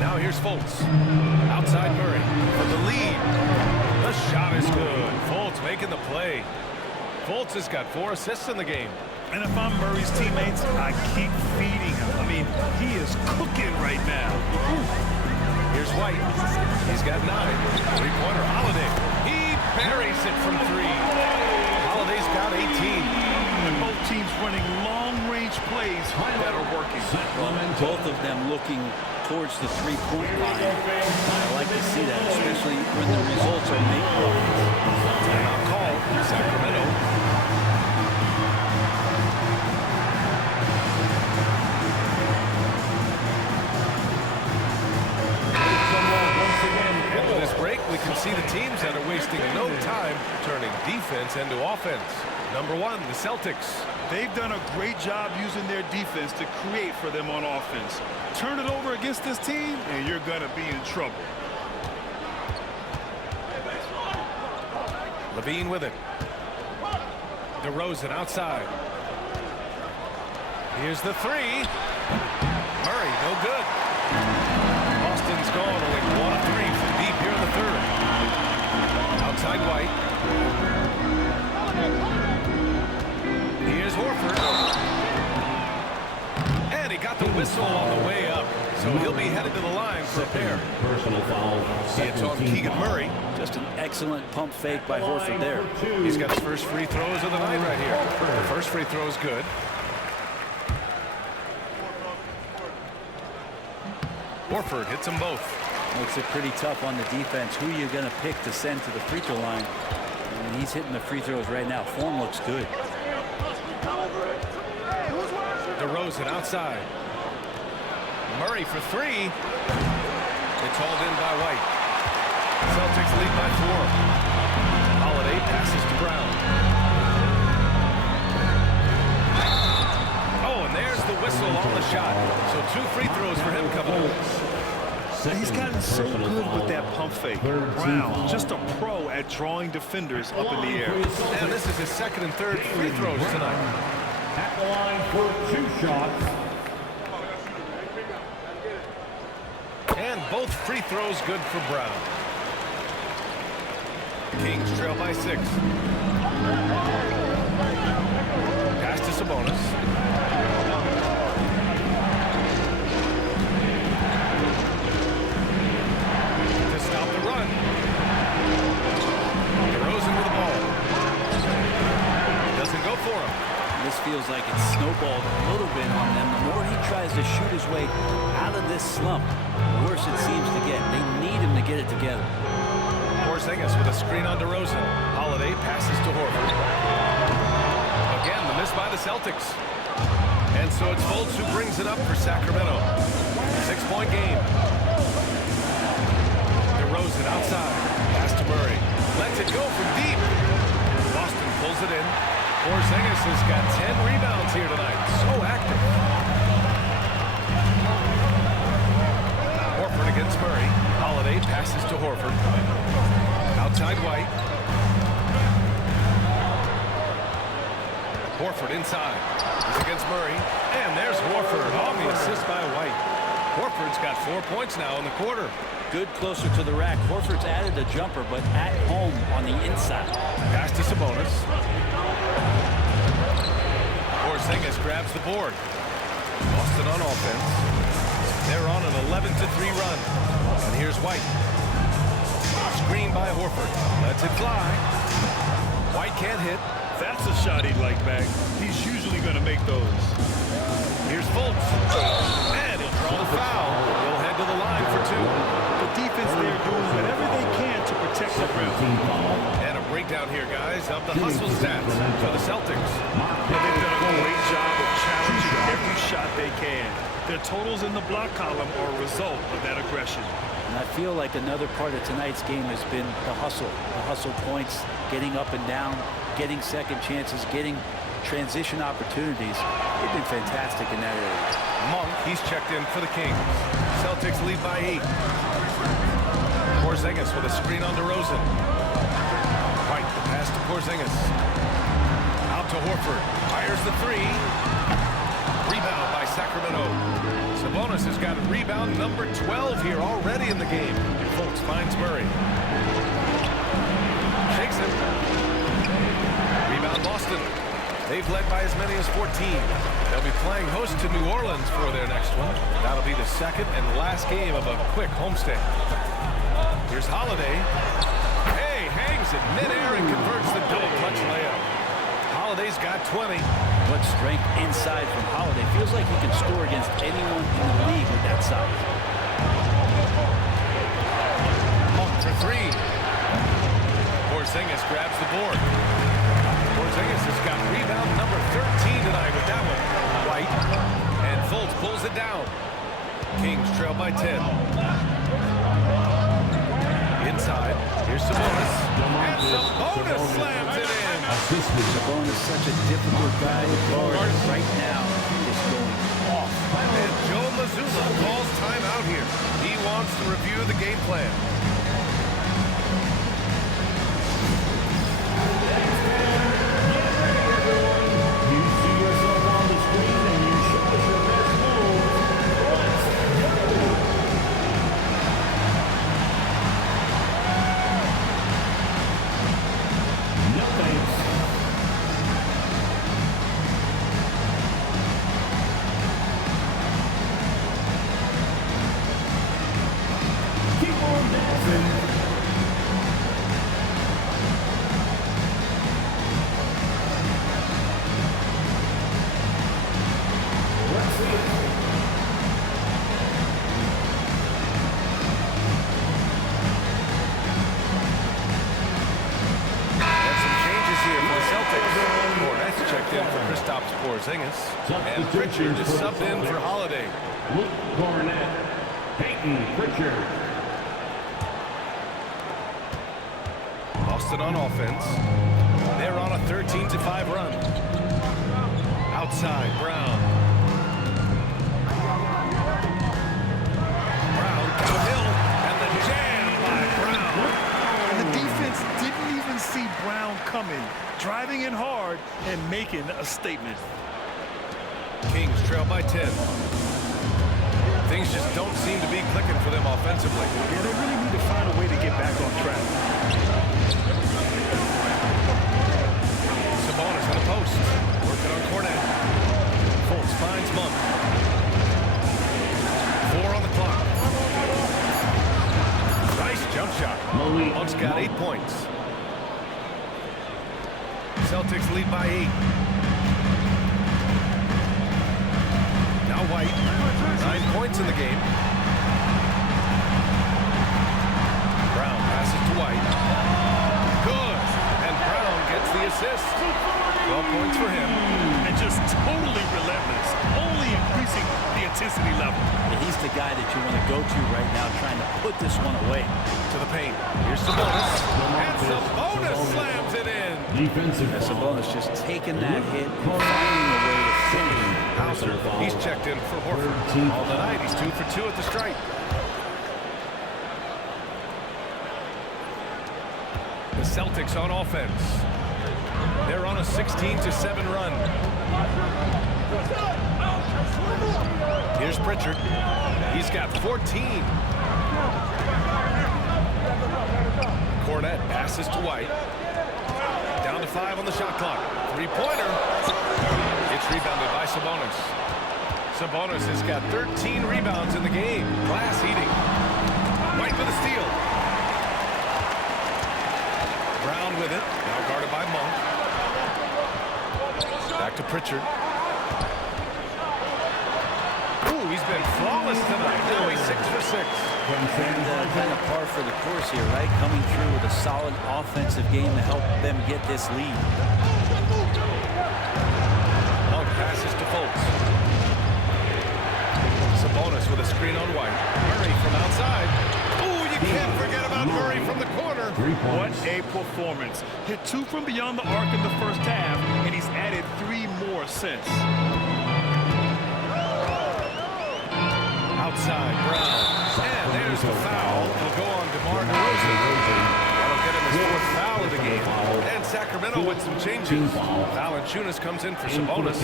Now here's Fultz. Outside Murray for the lead. The shot is good. Fultz making the play. Fultz has got 4 assists in the game. And if I'm Murray's teammates, I keep feeding him. I mean, he is cooking right now. Here's White. He's got 9. Three-pointer. Holiday. He buries it from 3. Holiday's got 18. And both teams running long-range plays that are working. Both of them looking towards the three-point line. I like to see that, especially when the results are make runs. Timeout call. Sacramento. After this break, we can see the teams that are wasting no time turning defense into offense. Number 1, the Celtics. They've done a great job using their defense to create for them on offense. Turn it over against this team, and you're going to be in trouble. LaVine with it. DeRozan outside. Here's the 3. Murray, no good. Boston's gone only 1 of 3 from deep here in the third. Outside White. Here's Horford. And he got the whistle on the way up. So he'll be headed to the line for a pair. Personal foul. It's on Keegan Murray. Just an excellent pump fake by Horford there. He's got his first free throws of the night right here. The first free throw is good. Horford hits them both. Makes it pretty tough on the defense. Who are you going to pick to send to the free throw line? And he's hitting the free throws right now. Form looks good. DeRozan outside. Murray for three. It's hauled in by White. Celtics lead by 4. Holiday passes to Brown. Oh, and there's the whistle on the shot. So 2 free throws for him coming up. He's gotten so good with that pump fake. Brown, just a pro at drawing defenders up in the air. And this is his 2nd and 3rd free throws tonight. At the line for 2 shots. And both free throws good for Brown. Kings trail by 6. Pass to Sabonis. This feels like it's snowballed a little bit on them. The more he tries to shoot his way out of this slump, the worse it seems to get. They need him to get it together. Porzingis with a screen on DeRozan. Holiday passes to Horford. Again, the miss by the Celtics. And so it's Fultz who brings it up for Sacramento. 6-point game. DeRozan outside. Pass to Murray. Lets it go from deep. Boston pulls it in. Porzingis has got 10 rebounds here tonight. So active. Horford against Murray. Holiday passes to Horford. Outside White. Horford inside. He's against Murray. And there's Horford on the assist by White. Horford's got 4 points now in the quarter. Good closer to the rack. Horford's added a jumper, but at home on the inside. Pass to Sabonis. Porzingis grabs the board. Boston on offense. They're on an 11-3 run. And here's White. Screen by Horford. Lets it fly. White can't hit. That's a shot he'd like back. He's usually going to make those. Here's Fultz. And he'll draw the foul. He'll head to the line for 2. The defense there doing whatever they can to protect the rim. And a breakdown here, guys, of the hustle stats for the Celtics. And they've done a great job of challenging every shot they can. Their totals in the block column are a result of that aggression. And I feel like another part of tonight's game has been the hustle points, getting up and down, getting second chances, getting transition opportunities. They've been fantastic in that area. Monk, he's checked in for the Kings. Celtics lead by 8. Porzingis with a screen on DeRozan. White, the pass to Porzingis. Out to Horford. Fires the 3. Rebound by Sacramento. Sabonis has got rebound number 12 here already in the game. Fultz finds Murray. Shakes him. Rebound Boston. They've led by as many as 14. They'll be playing host to New Orleans for their next one. That'll be the second and last game of a quick homestand. Here's Holiday. Hey, hangs it midair and converts the double clutch layup. Holiday's got 20. What strength inside from Holiday. Feels like he can score against anyone in the league with that size. Monk for 3. Porzingis grabs the board. Porzingis has got rebound number 13 tonight with that one. White. And Fultz pulls it down. Kings trail by 10. Inside. Here's Sabonis. And Sabonis slams it in. Sabonis is such a difficult guy to guard. Right now, he is going off. And Joe Mazzulla calls timeout here. He wants to review the game plan. You see yourself on the screen and you show us your best move. No thanks. Keep on dancing. Porzingis. And Pritchard is subbed in for Holiday. Luke Cornett, Peyton Pritchard. Boston on offense. They're on a 13-5 run. Outside, Brown. Brown downhill, and the jam by Brown. And the defense didn't even see Brown coming, driving in hard and making a statement. Kings trail by 10. Things just don't seem to be clicking for them offensively. Yeah, they really need to find a way to get back on track. Sabonis on the post, working on Cornett. Fultz finds Monk. 4 on the clock. Nice jump shot. Monk's got 8 points. Celtics lead by 8. Now White, 9 points in the game. Brown passes to White. Good. And Brown gets the assist. 12 points for him. And just totally relentless, only increasing the intensity level. And he's the guy that you want to go to right now, trying to put this one away. To the paint. Here's Sabonis. And Sabonis slams it in. Defensive And Sabonis just taking that hit and finding a way to finish. Hauser, he's checked in for Horford. All the night, he's 2 for 2 at the stripe. The Celtics on offense. They're on a 16-7 run. Here's Pritchard. He's got 14. Cornett passes to White. Down to 5 on the shot clock. 3-pointer. It's rebounded by Sabonis. Sabonis has got 13 rebounds in the game. Glass eating. White with a steal. Brown with it. Now guarded by Monk. Back to Pritchard. Ooh, he's been flawless tonight. Now he's 6 for 6. And kind of par for the course here, right? Coming through with a solid offensive game to help them get this lead. Monk passes to Fultz. Sabonis with a screen on White. Murray from outside. Ooh, you can't forget about Murray from the corner. What a performance. Hit 2 from beyond the arc in the first half, and he's added 3 more since. Outside, Brown. And there's the foul. It'll go on DeMar DeRozan. That'll get him his 4th foul of the game. And Sacramento with some changes. Valanciunas comes in for Sabonis.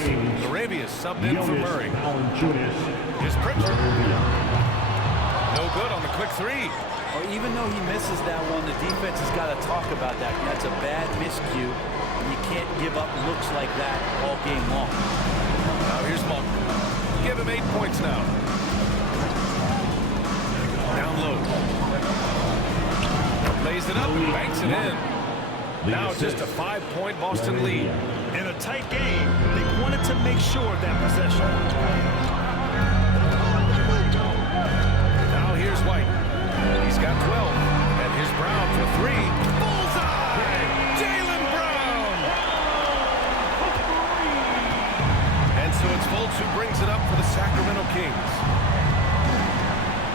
Arabia subbed in for Murray. Here's Pritchard. No good on the quick 3. Or even though he misses that one, the defense has got to talk about that. That's a bad miscue. You can't give up looks like that all game long. Now here's Monk. Give him 8 points now. Down low. Lays it up and banks it in. Now just a 5-point Boston lead. In a tight game, they wanted to make sure of that possession. Now here's White. He's got 12. And here's Brown for 3. Bullseye! Jaylen Brown! And so it's Fultz who brings it up for the Sacramento Kings.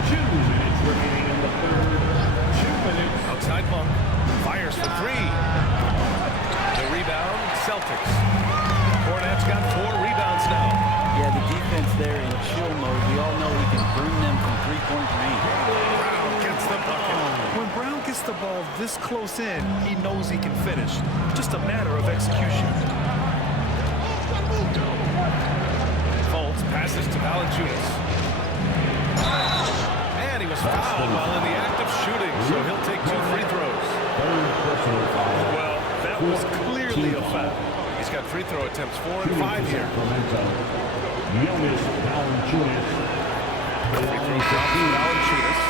2 minutes remaining in the third. 2 minutes. Outside Monk. Fires for 3. The rebound, Celtics. Cornett's got 4 rebounds now. Yeah, the defense there in chill mode. We all know he can burn them from 3-point range. Brown gets the bucket. When Brown gets the ball this close in, he knows he can finish. Just a matter of execution. Fultz passes to Valanciunas. And he was fouled while in the act of shooting, so he'll take 2 free throws. Well, that was clearly a foul. He's got free throw attempts 4 and 5 here. Jonas Valanciunas. Free throw drops to Valanciunas.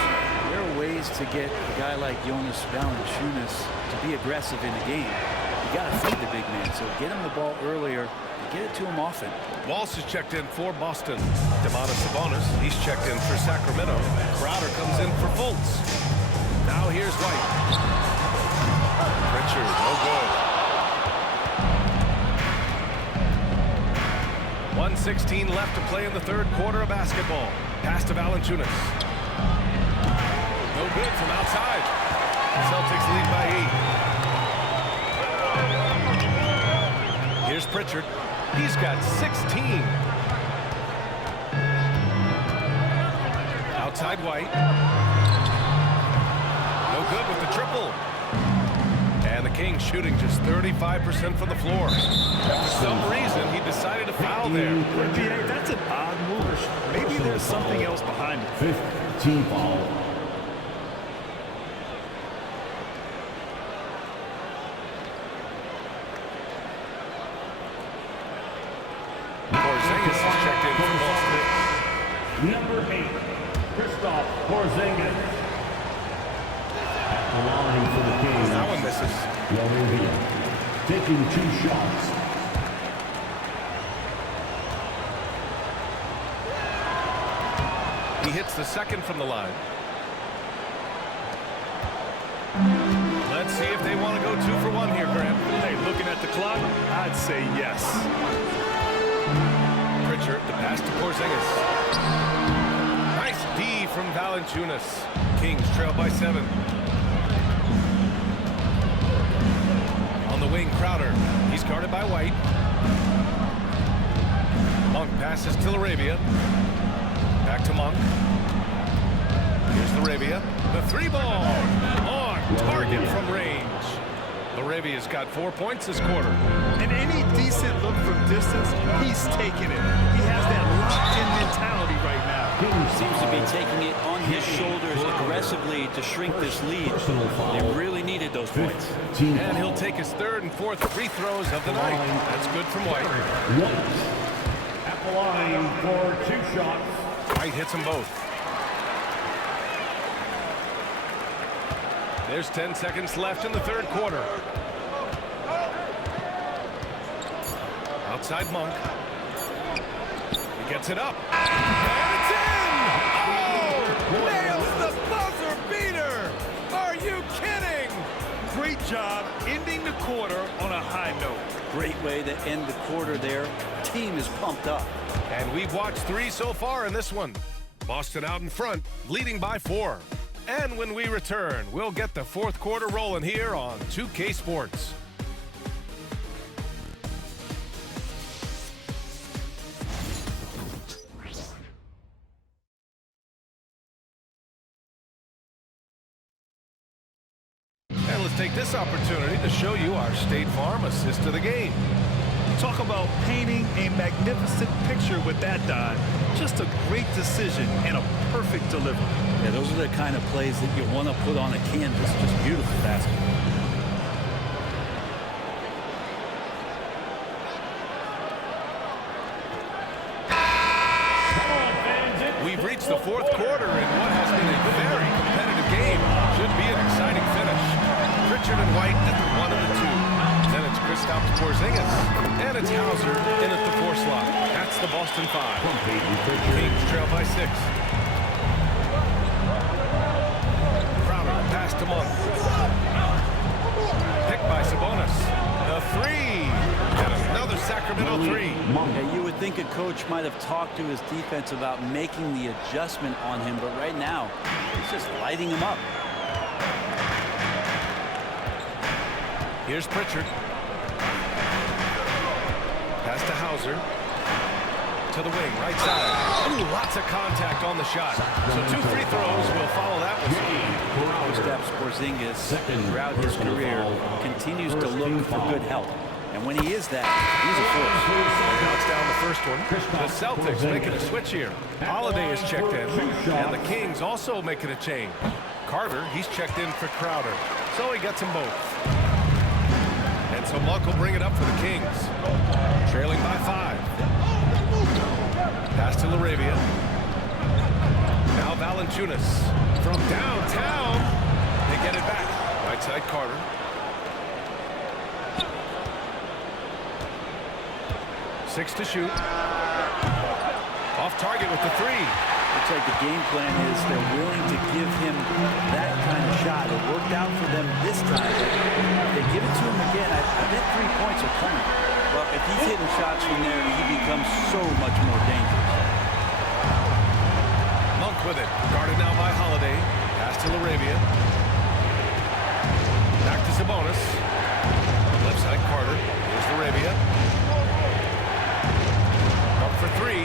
There are ways to get a guy like Jonas Valanciunas to be aggressive in the game. You got to feed the big man, so get him the ball earlier and get it to him often. Walsh is checked in for Boston. Domantas Sabonis, he's checked in for Sacramento. Crowder comes in for Fultz. Now here's White. Pritchard, no good. 1:16 left to play in the third quarter of basketball. Pass to Valanciunas. No good from outside. Celtics lead by 8. Here's Pritchard. He's got 16. Outside White. No good with the triple. And the Kings shooting just 35% from the floor. For some reason, he decided to foul there. NBA, that's an odd move. Maybe there's something else behind it. 5th team foul. Porzingis is checked in for Boston. Number 8, Kristaps Porzingis. At the line for the Kings. That one misses. Laravia taking 2 shots. He hits the second from the line. Let's see if they want to go 2 for 1 here, Graham. Hey, looking at the clock, I'd say yes. Pritchard, the pass to Porzingis. Nice D from Valanciunas. Kings trail by 7. On the wing, Crowder. He's guarded by White. Monk passes to Laravia. Back to Monk. Here's Laravia. The 3-ball. On target from range. Laravia's got 4 points this quarter. And any decent look from distance, he's taking it. He has that locked-in mentality right now. Seems to be taking it on his shoulders aggressively to shrink this lead. They really needed those points. And he'll take his 3rd and 4th free throws of the night. That's good from White. At the line for 2 shots. White hits them both. There's 10 seconds left in the third quarter. Outside Monk. He gets it up. And it's in! Oh! Nails the buzzer beater! Are you kidding? Great job ending the quarter on a high note. Great way to end the quarter there. Team is pumped up. And we've watched 3 so far in this one. Boston out in front, leading by 4. And when we return, we'll get the fourth quarter rolling here on 2K Sports. And let's take this opportunity to show you our State Farm assist of the game. Talk about painting a magnificent picture with that dive. Just a great decision and a perfect delivery. Yeah, those are the kind of plays that you want to put on a canvas. Just beautiful basketball. We've reached the fourth quarter in what has been a very competitive game. Should be an exciting finish. Pritchard and White at the 1 and the 2. Then it's Kristaps Porzingis. And it's Hauser in at the 4 slot. That's the Boston 5. Kings trail by 6. Crowder pass to Monk. Picked by Sabonis. The 3. And another Sacramento 3. Yeah, you would think a coach might have talked to his defense about making the adjustment on him, but right now, he's just lighting him up. Here's Pritchard. Pass to Hauser. To the wing, right side. Ooh, lots of contact on the shot. So 2 free throws will follow that one. Kristaps Porzingis, throughout his career, continues to look for good help. And when he is that, he's a force. Knocks down the first one. The Celtics making a switch here. Holiday is checked in. And the Kings also making a change. Carter, he's checked in for Crowder. So he gets them both. And so Monk will bring it up for the Kings. Trailing by 5. Pass to Laravia. Now Valanciunas from downtown. They get it back. Right side Carter. Six to shoot. Off target with the 3. Looks like the game plan is they're willing to give him that kind of shot. It worked out for them this time. If they give it to him again, I bet 3 points are coming. Well, if he's hitting shots from there, he becomes so much more dangerous. Monk with it. Guarded now by Holiday. Pass to LaRavia. Back to Sabonis. Left side Carter. Here's LaRavia. Up for three.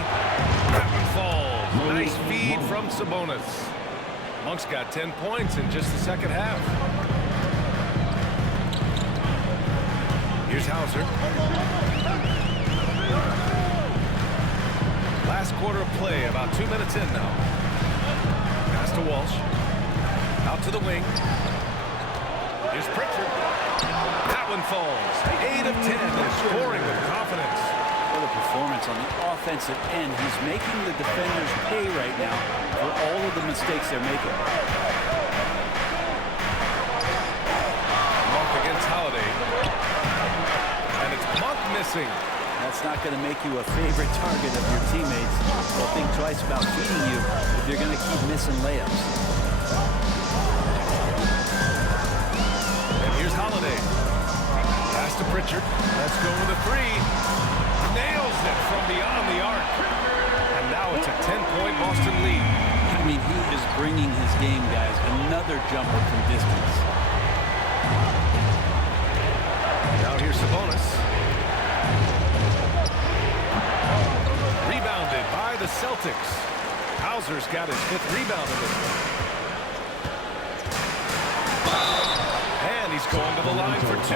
That one falls. Nice feed from Sabonis. Monk's got 10 points in just the second half. Here's Hauser. Last quarter of play, about 2 minutes in now. Pass to Walsh. Out to the wing. Here's Pritchard. That one falls. 8 of 10 and scoring with confidence. What a performance on the offensive end. He's making the defenders pay right now for all of the mistakes they're making. Monk against Holiday. And it's Monk missing. That's not going to make you a favorite target of your teammates. They'll think twice about feeding you if you're going to keep missing layups. And here's Holiday. Pass to Pritchard. Let's go with a three. Nails it from beyond the arc. And now it's a 10-point Boston lead. I mean, he is bringing his game, guys. Another jumper from distance. Now here's Sabonis. Rebounded by the Celtics. Hauser's got his 5th rebound in this one. And he's going to the line for 2.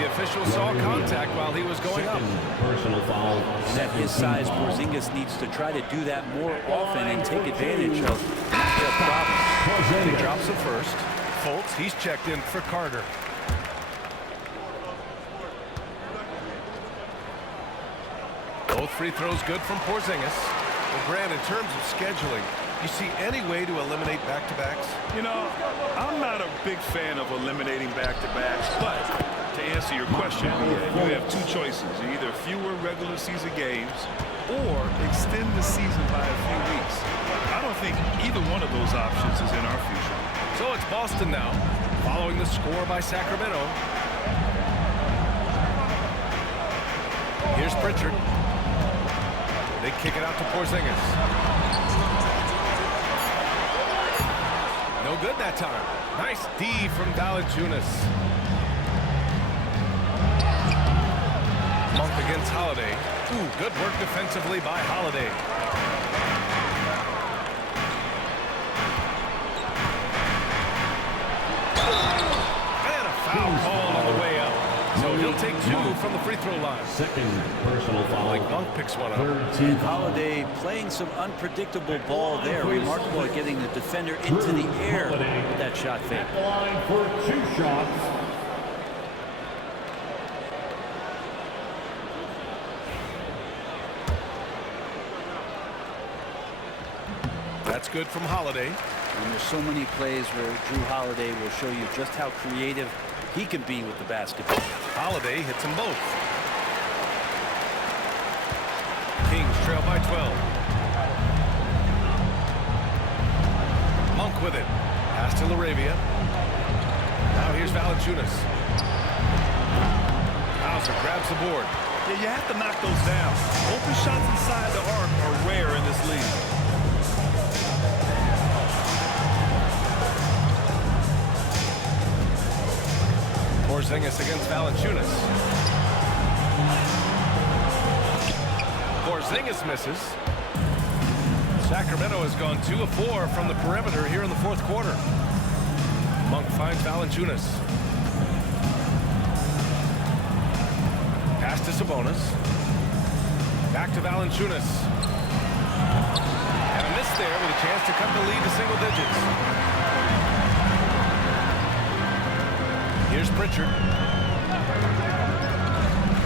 The official saw contact while he was going up. Personal foul. At his size, Porzingis needs to try to do that more often and take advantage of their problems. He drops him first. Fultz, he's checked in for Carter. Both free throws good from Porzingis. Well, Grant, in terms of scheduling, you see any way to eliminate back-to-backs? You know, I'm not a big fan of eliminating back-to-backs, but to answer your question, you have 2 choices. Either fewer regular season games or extend the season by a few weeks. I don't think either one of those options is in our future. So it's Boston now, following the score by Sacramento. Here's Pritchard. They kick it out to Porzingis. No good that time. Nice D from Valanciunas. Monk against Holiday. Ooh, good work defensively by Holiday. And a foul call on the way up. So he'll take 2 from the free throw line. Second personal foul. Like Monk picks one up. And Holiday playing some unpredictable ball there. Remarkable at getting the defender into the air with that shot fake. At the line for 2 shots. That's good from Holiday. And there's so many plays where Drew Holiday will show you just how creative he can be with the basketball. Holiday hits them both. Kings trail by 12. Monk with it. Pass to LaRavia. Now here's Valanciunas. Hauser grabs the board. Yeah, you have to knock those down. Open shots inside the arc are rare in this league. Porzingis against Valanciunas. Porzingis misses. Sacramento has gone 2 of 4 from the perimeter here in the 4th quarter. Monk finds Valanciunas. Pass to Sabonis. Back to Valanciunas. And a miss there with a chance to cut the lead to single digits. Here's Pritchard.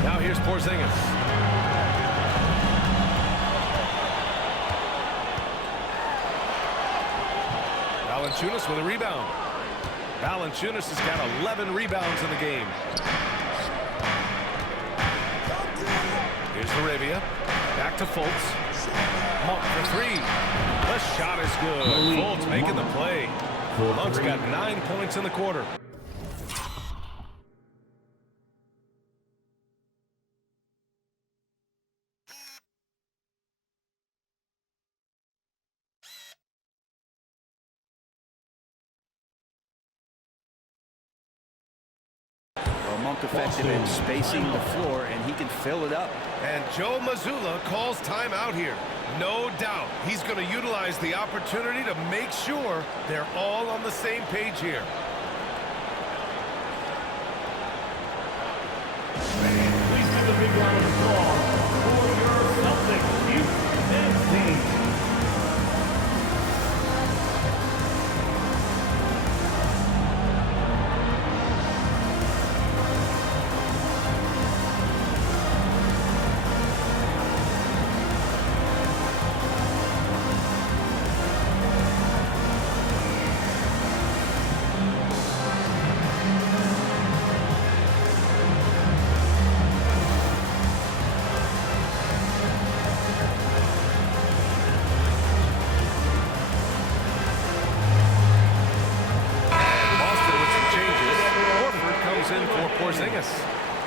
Now here's Porzingis. Valanciunas with a rebound. Valanciunas has got 11 rebounds in the game. Here's LaRavia. Back to Fultz. Monk for three. The shot is good. Fultz making the play. Monk's got 9 points in the quarter. Monk effective in spacing the floor, and he can fill it up. And Joe Mazzulla calls timeout here. No doubt he's going to utilize the opportunity to make sure they're all on the same page here. Please give a big round of applause for your Celtics youth team.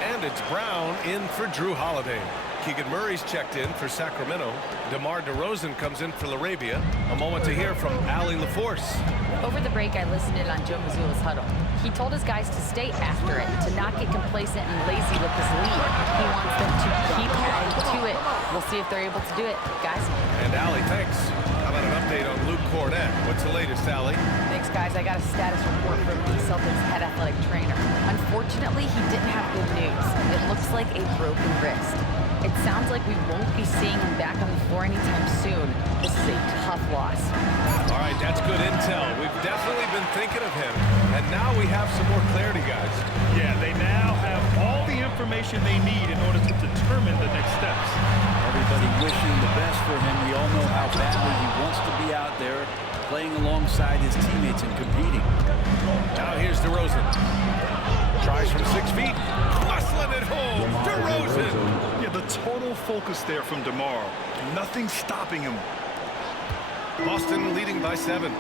And it's Brown in for Drew Holiday. Keegan Murray's checked in for Sacramento. DeMar DeRozan comes in for LaRavia. A moment to hear from Allie LaForce. Over the break, I listened in on Joe Mazzulla's huddle. He told his guys to stay after it, to not get complacent and lazy with this lead. He wants them to keep adding to it. We'll see if they're able to do it, guys. And Allie, thanks. How about an update on Luke Cornett? What's the latest, Allie? Thanks, guys. I got a status report from the Celtics head athletic trainer. Unfortunately, he didn't have good news. It looks like a broken wrist. It sounds like we won't be seeing him back on the floor anytime soon. This is a tough loss. All right, that's good intel. We've definitely been thinking of him, and now we have some more clarity, guys. Yeah, they now have all the information they need in order to determine the next steps. Everybody wishing the best for him. We all know how badly he wants to be out there playing alongside his teammates and competing. Now here's DeRozan. Tries from 6 feet. Muscling it home. DeRozan. Yeah, the total focus there from DeMar. Nothing stopping him. Boston leading by 7.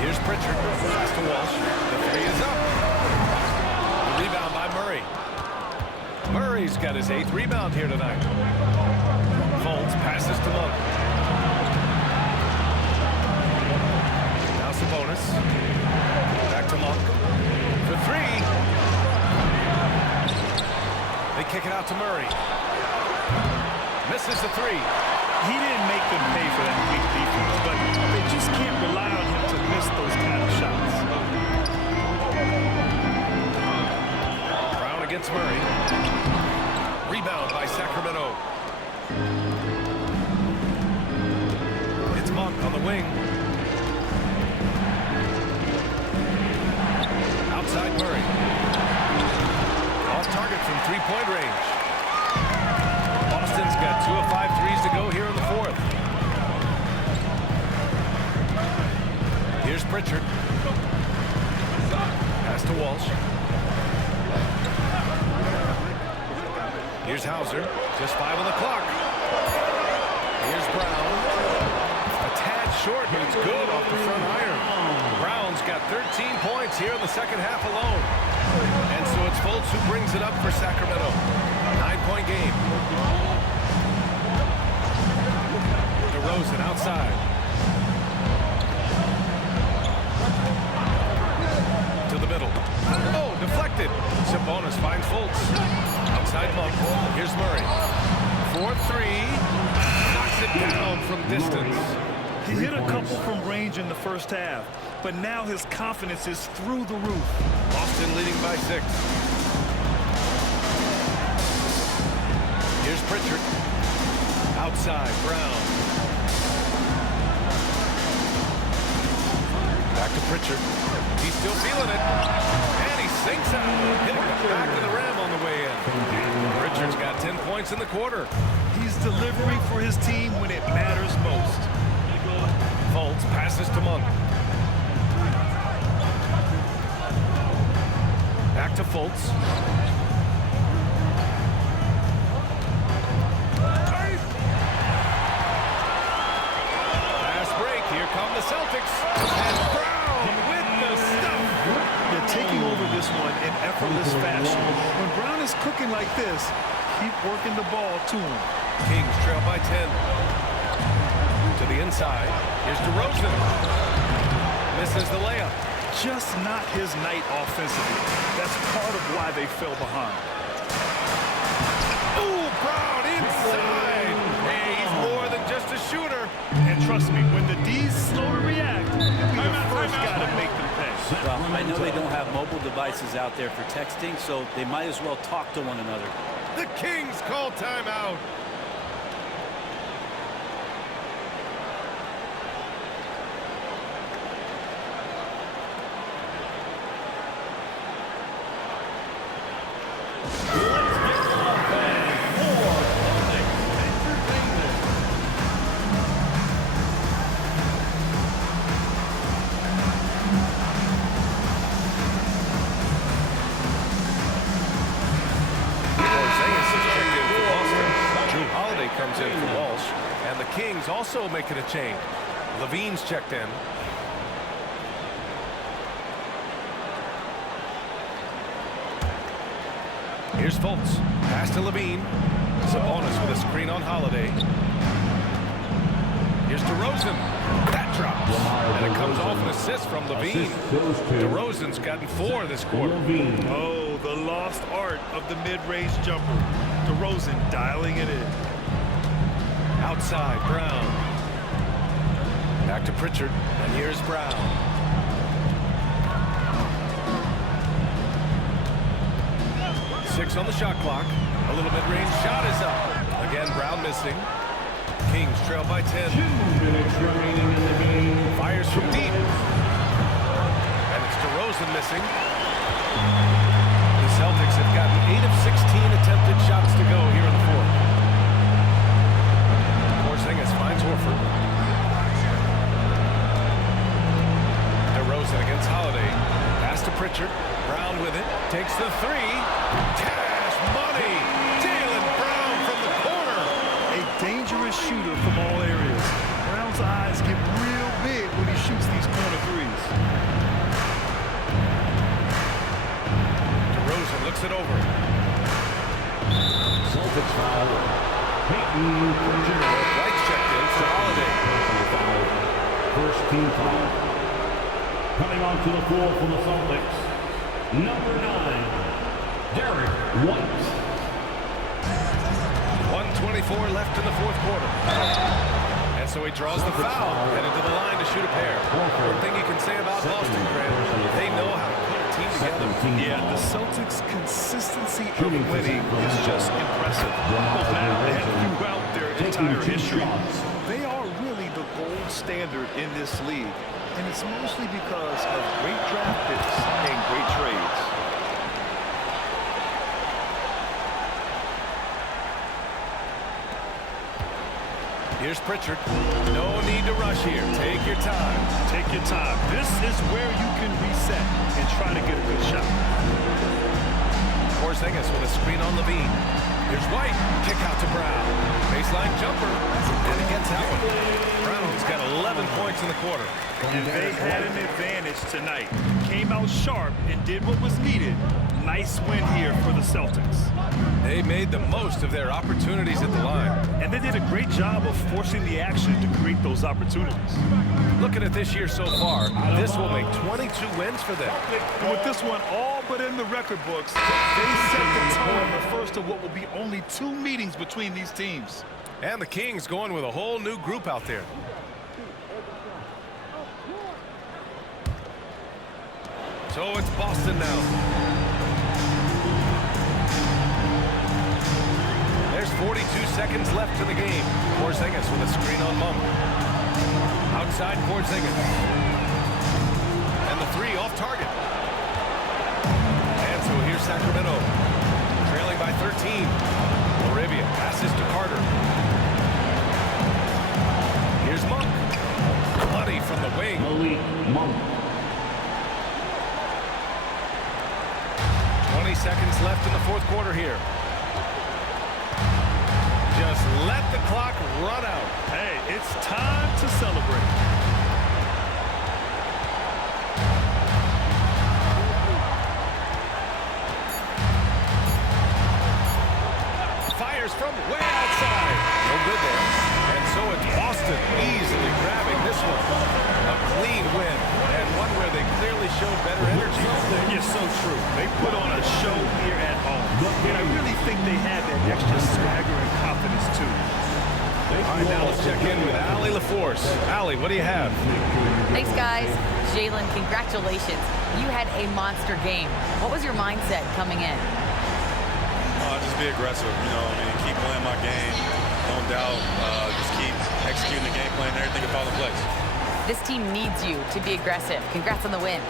Here's Pritchard. Pass to Walsh. The three is up. The rebound by Murray. Murray's got his 8th rebound here tonight. Fultz passes to Monk. Now Sabonis. Back to Monk. For 3. They kick it out to Murray. Misses the 3. He didn't make them pay for that weak defense, but they just can't rely on him to miss those kind of shots. Brown against Murray. Rebound by Sacramento. It's Monk on the wing. Outside Murray. Off target from 3-point range. Boston's got 2 of 5 threes to go here in the 4th. Here's Pritchard. Pass to Walsh. Here's Hauser. Just 5 on the clock. Here's Brown. A tad short, but it's good off the front iron. Brown's got 13 points here in the second half alone. And so it's Fultz who brings it up for Sacramento. 9-point game. DeRozan outside. To the middle. Oh, deflected. Sabonis finds Fultz. Outside Monk. Here's Murray. 4-3. Knocks it down from distance. He hit a couple from range in the first half, but now his confidence is through the roof. Boston leading by 6. Here's Pritchard. Outside, Brown. Back to Pritchard. He's still feeling it. And he sinks out. Hitting the back of the rim on the way in. Pritchard's got 10 points in the quarter. He's delivering for his team when it matters most. Fultz passes to Monk. Back to Fultz. Here come the Celtics. And Brown with the stuff. They're taking over this one in effortless fashion. When Brown is cooking like this, keep working the ball to him. Kings trail by 10. To the inside. Here's DeRozan. Misses the layup. Just not his night offensively. That's part of why they fell behind. Ooh, Brown inside. Hey, he's more than just a shooter. And trust me, when the D's slow to react, you'll be the first guy to make them pay. Well, I know they don't have mobile devices out there for texting, so they might as well talk to one another. The Kings call timeout. Comes in for Walsh, and the Kings also making a change. Levine's checked in. Here's Fultz. Pass to Levine. Sabonis with a screen on Holiday. Here's DeRozan. That drops. And it comes off an assist from Levine. DeRozan's gotten 4 this quarter. Oh, the lost art of the mid-range jumper. DeRozan dialing it in. Outside, Brown. Back to Pritchard, and here's Brown. Six on the shot clock. A little mid-range shot is up. Again, Brown missing. Kings trail by 10. 2 minutes remaining in the game. Fires from deep. And it's DeRozan missing. The Celtics have gotten 8 of 16 attempted shots to go here in the fourth. Porzingis finds Horford. DeRozan against Holiday. Pass to Pritchard. Brown with it. Takes the 3. Cash money. Jaylen Brown from the corner. A dangerous shooter from all areas. Brown's eyes get real big when he shoots these corner threes. DeRozan looks it over. Celtics foul. Peyton Pritchard. White's checked in for Holiday. First team foul. Coming onto the floor for the Celtics, number 9, Derek White. 1:24 left in the fourth quarter. And so he draws the foul, headed to the line to shoot a pair. One thing you can say about Boston, Grant, they know how to put a team together. Yeah, the Celtics' consistency of winning is just impressive. Both now and throughout their entire history. They are really the gold standard in this league. And it's mostly because of great draft picks and great trades. Here's Pritchard. No need to rush here. Take your time. Take your time. This is where you can reset and try to get a good shot. Porzingis with a screen on Levine. Here's White. Kick out to Brown. Baseline jumper. And he gets out one. Brown's got 11 points in the quarter. And they had an advantage tonight. Came out sharp and did what was needed. Nice win here for the Celtics. They made the most of their opportunities at the line. And they did a great job of forcing the action to create those opportunities. Looking at this year so far, this will make 22 wins for them. And with this one all but in the record books, they set the tone the first of what will be only 2 meetings between these teams. And the Kings going with a whole new group out there. So it's Boston now. There's 42 seconds left in the game. Porzingis with a screen on Monk. Outside Porzingis. And the 3 off target. And so here's Sacramento. Trailing by 13. Laravia passes to Carter. Here's Monk. Money from the wing. Malik Monk. 20 seconds left in the fourth quarter here. Just let the clock run out. Hey, it's time to celebrate. better energy. You're so true. They put on a show here at home. And I really think they had that extra swagger and confidence, too. All right, now let's check in with Allie LaForce. Allie, what do you have? Thanks, guys. Jalen, congratulations. You had a monster game. What was your mindset coming in? Just be aggressive, keep playing my game, don't doubt, just keep executing the game plan and everything will fall in place. This team needs you to be aggressive. Congrats on the win.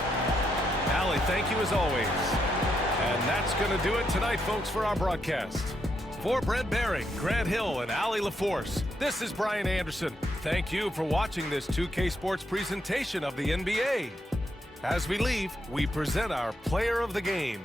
Allie, thank you as always. And that's going to do it tonight, folks, for our broadcast. For Brent Barry, Grant Hill, and Allie LaForce, this is Brian Anderson. Thank you for watching this 2K Sports presentation of the NBA. As we leave, we present our player of the game.